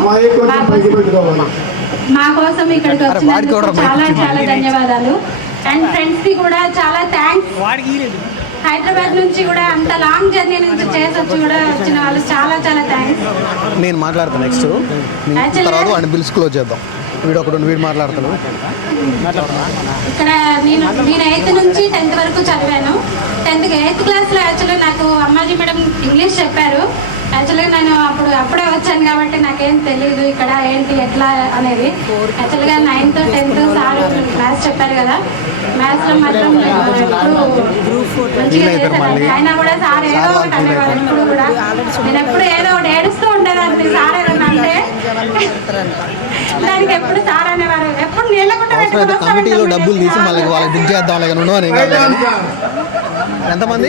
మా కోసం ఇక్కడికి వచ్చినందుకు చాలా చాలా ధన్యవాదాలు. అండ్ ఫ్రెండ్స్కి కూడా చాలా థ్యాంక్స్. హైదరాబాద్ నుంచి కూడా అంత లాంగ్ జర్నీ నుంచి చేసొచ్చి కూడా వచ్చిన వాళ్ళు చాలా చాలా థ్యాంక్స్. నేను మాట్లాడతాను నెక్స్ట్ తర్వాత వాడిని బిల్స్ క్లోజ్ చేద్దాం. వీడు మాట్లాడతాను. ఇక్కడ నేను 8th నుంచి 10th వరకు చదివాను. 8th క్లాస్లో యాక్చువల్లీ నాకు అమ్మాజీ మేడం ఇంగ్లీష్ చెప్పారు. యాక్చువల్గా నేను అప్పుడే వచ్చాను కాబట్టి నాకేం తెలియదు ఇక్కడ ఏంటి ఎట్లా అనేది. యాక్చువల్గా 9th 10th సార్ మ్యాథ్స్ చెప్పారు కదా, మ్యాథ్స్లో మాత్రం మంచిగా చేశాను. అయినా కూడా సార్ ఏదో ఒకటి అనేవారు. ఇప్పుడు కూడా నేను ఎప్పుడు ఏదో ఒకటి ఏడుస్తూ ఉండేదాన్ని. సార్ ఏదన్నా అంటే దానికి ఎప్పుడు సార్ అనేవారు. ఎప్పుడు కమిటీలో డబ్బులు తీసి మళ్ళీ వాళ్ళకి బుక్ చేద్దాం ఎంతమంది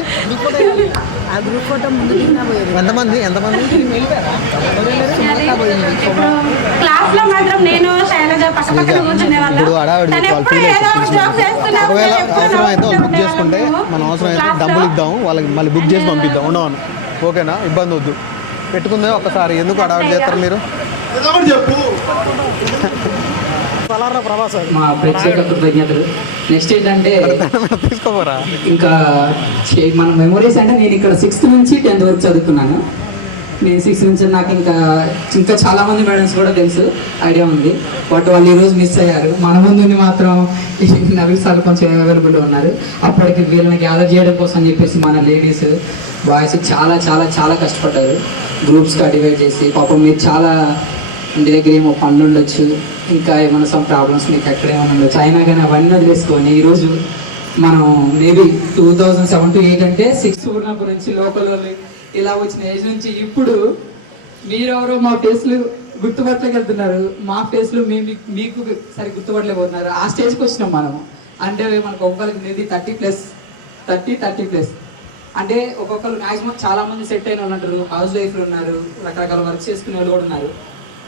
క్లాస్ లో మాత్రం నేను శైలజ పక్క పక్కన కూర్చునే వాళ్ళం. ఒకవేళ అవసరం అయితే వాళ్ళు బుక్ చేసుకుంటే మనం అవసరం అయితే డబ్బులు ఇద్దాం వాళ్ళకి, మళ్ళీ బుక్ చేసి పంపిద్దాం. ఉండవను ఓకేనా, ఇబ్బంది వద్దు. పెట్టుకుందే ఒకసారి. ఎందుకు అడవాడు చేస్తారు మీరు? చెప్పు. మా ప్రత్యేక కృతజ్ఞతలు. నెక్స్ట్ ఏంటంటే తీసుకోపోరా ఇంకా మన మెమొరీస్ అంటే నేను ఇక్కడ 6th నుంచి 10th వరకు చదువుకున్నాను. నేను 6th నుంచి నాకు ఇంకా చాలా మంది మేడమ్స్ కూడా తెలుసు, ఐడియా ఉంది. బట్ వాళ్ళు ఈరోజు మిస్ అయ్యారు. మన ముందు మాత్రం నవీన్ సార్ కొంచెం అవైలబుల్ ఉన్నారు. అప్పటికి వీళ్ళని గ్యాదర్ చేయడం కోసం అని చెప్పేసి మన లేడీస్ బాయ్స్ చాలా చాలా చాలా కష్టపడ్డారు. గ్రూప్స్గా డివైడ్ చేసి పాపం మీరు చాలా ఇంటి దగ్గర ఏమో పనులు ఉండొచ్చు, ఇంకా ఏమైనా సమ్ ప్రాబ్లమ్స్ మీకు ఎక్కడ ఏమైనా ఉండొచ్చు, అయినా కానీ అవన్నీ వదిలేసుకొని ఈరోజు మనం మేబీ 2007 to 8 అంటే 6th ఉన్నప్పటి నుంచి లోకల్ ఇలా వచ్చిన ఏజ్ నుంచి ఇప్పుడు మీరెవరో మా ఫేస్లు గుర్తుపట్టలేకెళ్తున్నారు, మా ఫేస్లు మీకు సరి గుర్తుపట్టలేకపోతున్నారు. ఆ స్టేజ్కి వచ్చినాం మనం. అంటే మనకు ఒక్కొక్కరికి మేబీ 30+ అంటే ఒక్కొక్కరు మ్యాక్సిమం చాలా మంది సెట్ అయిన వాళ్ళు ఉంటారు, హౌస్ వైఫ్లు ఉన్నారు, రకరకాల వర్క్ చేసుకునే వాళ్ళు కూడా ఉన్నారు.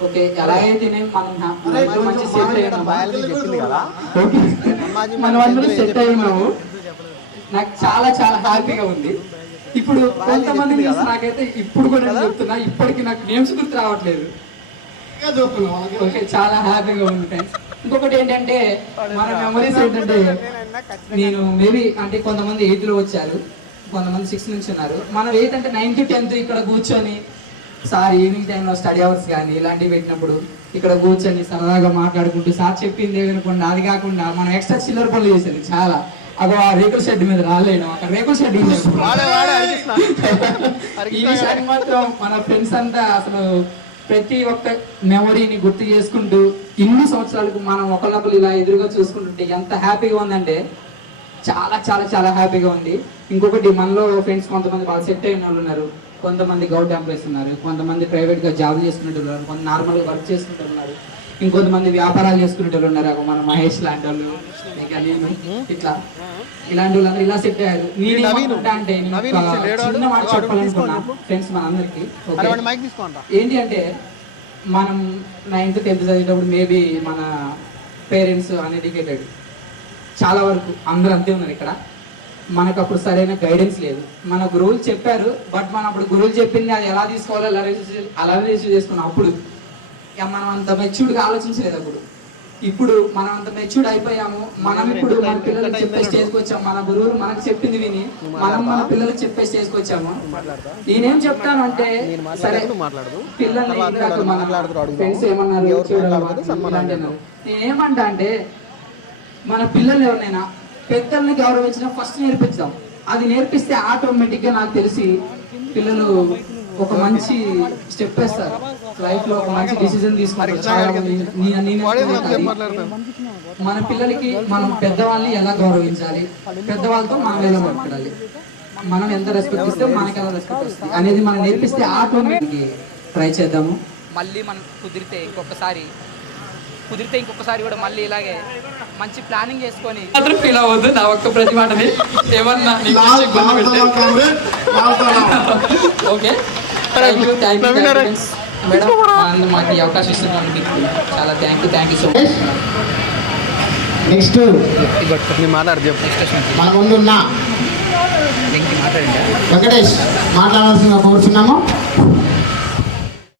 ఓకే, ఎలా అయితే మంచి సెట్ మనం అందరూ సెట్ అయినాము. నాకు చాలా చాలా హ్యాపీగా ఉంది. ఇప్పుడు కొంతమంది నాకైతే ఇప్పుడు కూడా నేను చెప్తున్నా, ఇప్పటికి నాకు నేమ్స్ గుర్తు రావట్లేదు. ఓకే, చాలా హ్యాపీగా ఉంది ఫ్రెండ్స్. ఇంకొకటి ఏంటంటే మన మెమరీస్ ఏంటంటే నేను మేబీ అంటే కొంతమంది 8th లో వచ్చారు, కొంతమంది 6th నుంచి ఉన్నారు. మనం 8th అంటే 9th 10th ఇక్కడ కూర్చొని సార్ ఈవినింగ్ టైంలో స్టడీ అవర్స్ కానీ ఇలాంటివి పెట్టినప్పుడు ఇక్కడ కూర్చొని సరదాగా మాట్లాడుకుంటూ సార్ చెప్పింది వినకుండా, అది కాకుండా మనం ఎక్స్ట్రా చిల్లర పనులు చేసేది చాలా. అదో ఆ రేకుల షెడ్ మీద రాలేను, అక్కడ రేకుల షెడ్ ఉంది. ఈ విషయాన్ని మాత్రం మన ఫ్రెండ్స్ అంతా అసలు ప్రతి ఒక్క మెమొరీని గుర్తు చేసుకుంటూ ఇన్ని సంవత్సరాలకు మనం ఒకళ్ళొకరు ఇలా ఎదురుగా చూసుకుంటుంటే ఎంత హ్యాపీగా ఉందంటే చాలా చాలా చాలా హ్యాపీగా ఉంది. ఇంకొకటి మనలో ఫ్రెండ్స్ కొంతమంది వాళ్ళు సెట్ అయిన వాళ్ళు ఉన్నారు, కొంతమంది గవర్నమెంట్ ఎంప్లాయీస్ ఉన్నారు, కొంతమంది ప్రైవేట్గా జాబ్ చేసుకునే ఉన్నారు, కొంత నార్మల్గా వర్క్ చేసుకుంటూ ఉన్నారు, ఇంకొంతమంది వ్యాపారాలు చేసుకునే వాళ్ళు ఉన్నారు. మన మహేష్ లాంటి వాళ్ళు, ఇంకా నేను, ఇట్లా ఇలాంటి వాళ్ళందరూ ఇలా సెట్ అయ్యారు. నేనేమంటా అంటే చిన్న మాట చెప్పాలనుకున్నా ఫ్రెండ్స్ మనందరికీ. ఏంటి అంటే మనం 9th 10th చదివేటప్పుడు మేబీ మన పేరెంట్స్ అన్ఎడ్యుకేటెడ్ చాలా వరకు అందరూ అంతే ఉన్నారు ఇక్కడ. మనకు అప్పుడు సరైన గైడెన్స్ లేదు. మన గురువులు చెప్పారు, బట్ మనం అప్పుడు గురువులు చెప్పింది అది ఎలా తీసుకోవాలో అలా రిసీవ్ చేసుకున్నాం. అప్పుడు మనం అంత మెచ్యూర్డ్గా ఆలోచించలేదు. అప్పుడు ఇప్పుడు మనం అంత మెచ్యూర్డ్ అయిపోయాము. మనం ఇప్పుడు మన పిల్లలకు చెప్పే స్టేజ్కి వచ్చాము. మన గురువులు మనకు చెప్పింది విని మనం మన పిల్లలకు చెప్పే స్టేజ్కి వచ్చాము. నేనేం చెప్తాను అంటే సరే పిల్లల్ని ఫ్రెండ్స్ ఏమన్నారు, నేనేమంటా అంటే మన పిల్లలు ఎవరినైనా పెద్దల్ని గౌరవించడం ఫస్ట్ నేర్పించాం. అది నేర్పిస్తే ఆటోమేటిక్గా నాకు తెలిసి పిల్లలు ఒక మంచి స్టెప్ వేస్తారు లైఫ్ లో, ఒక మంచి డిసిజన్ తీసుకుంటారు. చాలా మన పిల్లలకి మనం పెద్దవాళ్ళని ఎలా గౌరవించాలి, పెద్దవాళ్ళతో మనం ఎలా మాట్లాడాలి, మనం ఎంత రెస్పెక్ట్ ఇస్తే మనకి ఎలా రెస్పెక్ట్ వస్తుంది అనేది మనం నేర్పిస్తే ఆటోమేటిక్ ట్రై చేద్దాము. మళ్ళీ మనం కుదిరితే ఇంకొకసారి కూడా మళ్ళీ ఇలాగే మంచి ప్లానింగ్ చేసుకొని మాత్రం ఫీల్ అవ్వద్దు నా ఒక్క ప్రతి మాటని ఏమన్నా నీకు ఇబ్బంది పెడితే. ఓకే థ్యాంక్ యూ మేడం మాకు ఈ అవకాశం ఇస్తున్నందుకు చాలా thank you so much. Next మన ముందున్న వెంకటేష్ మాట్లాడాల్సిందిగా కోరుచున్నాము.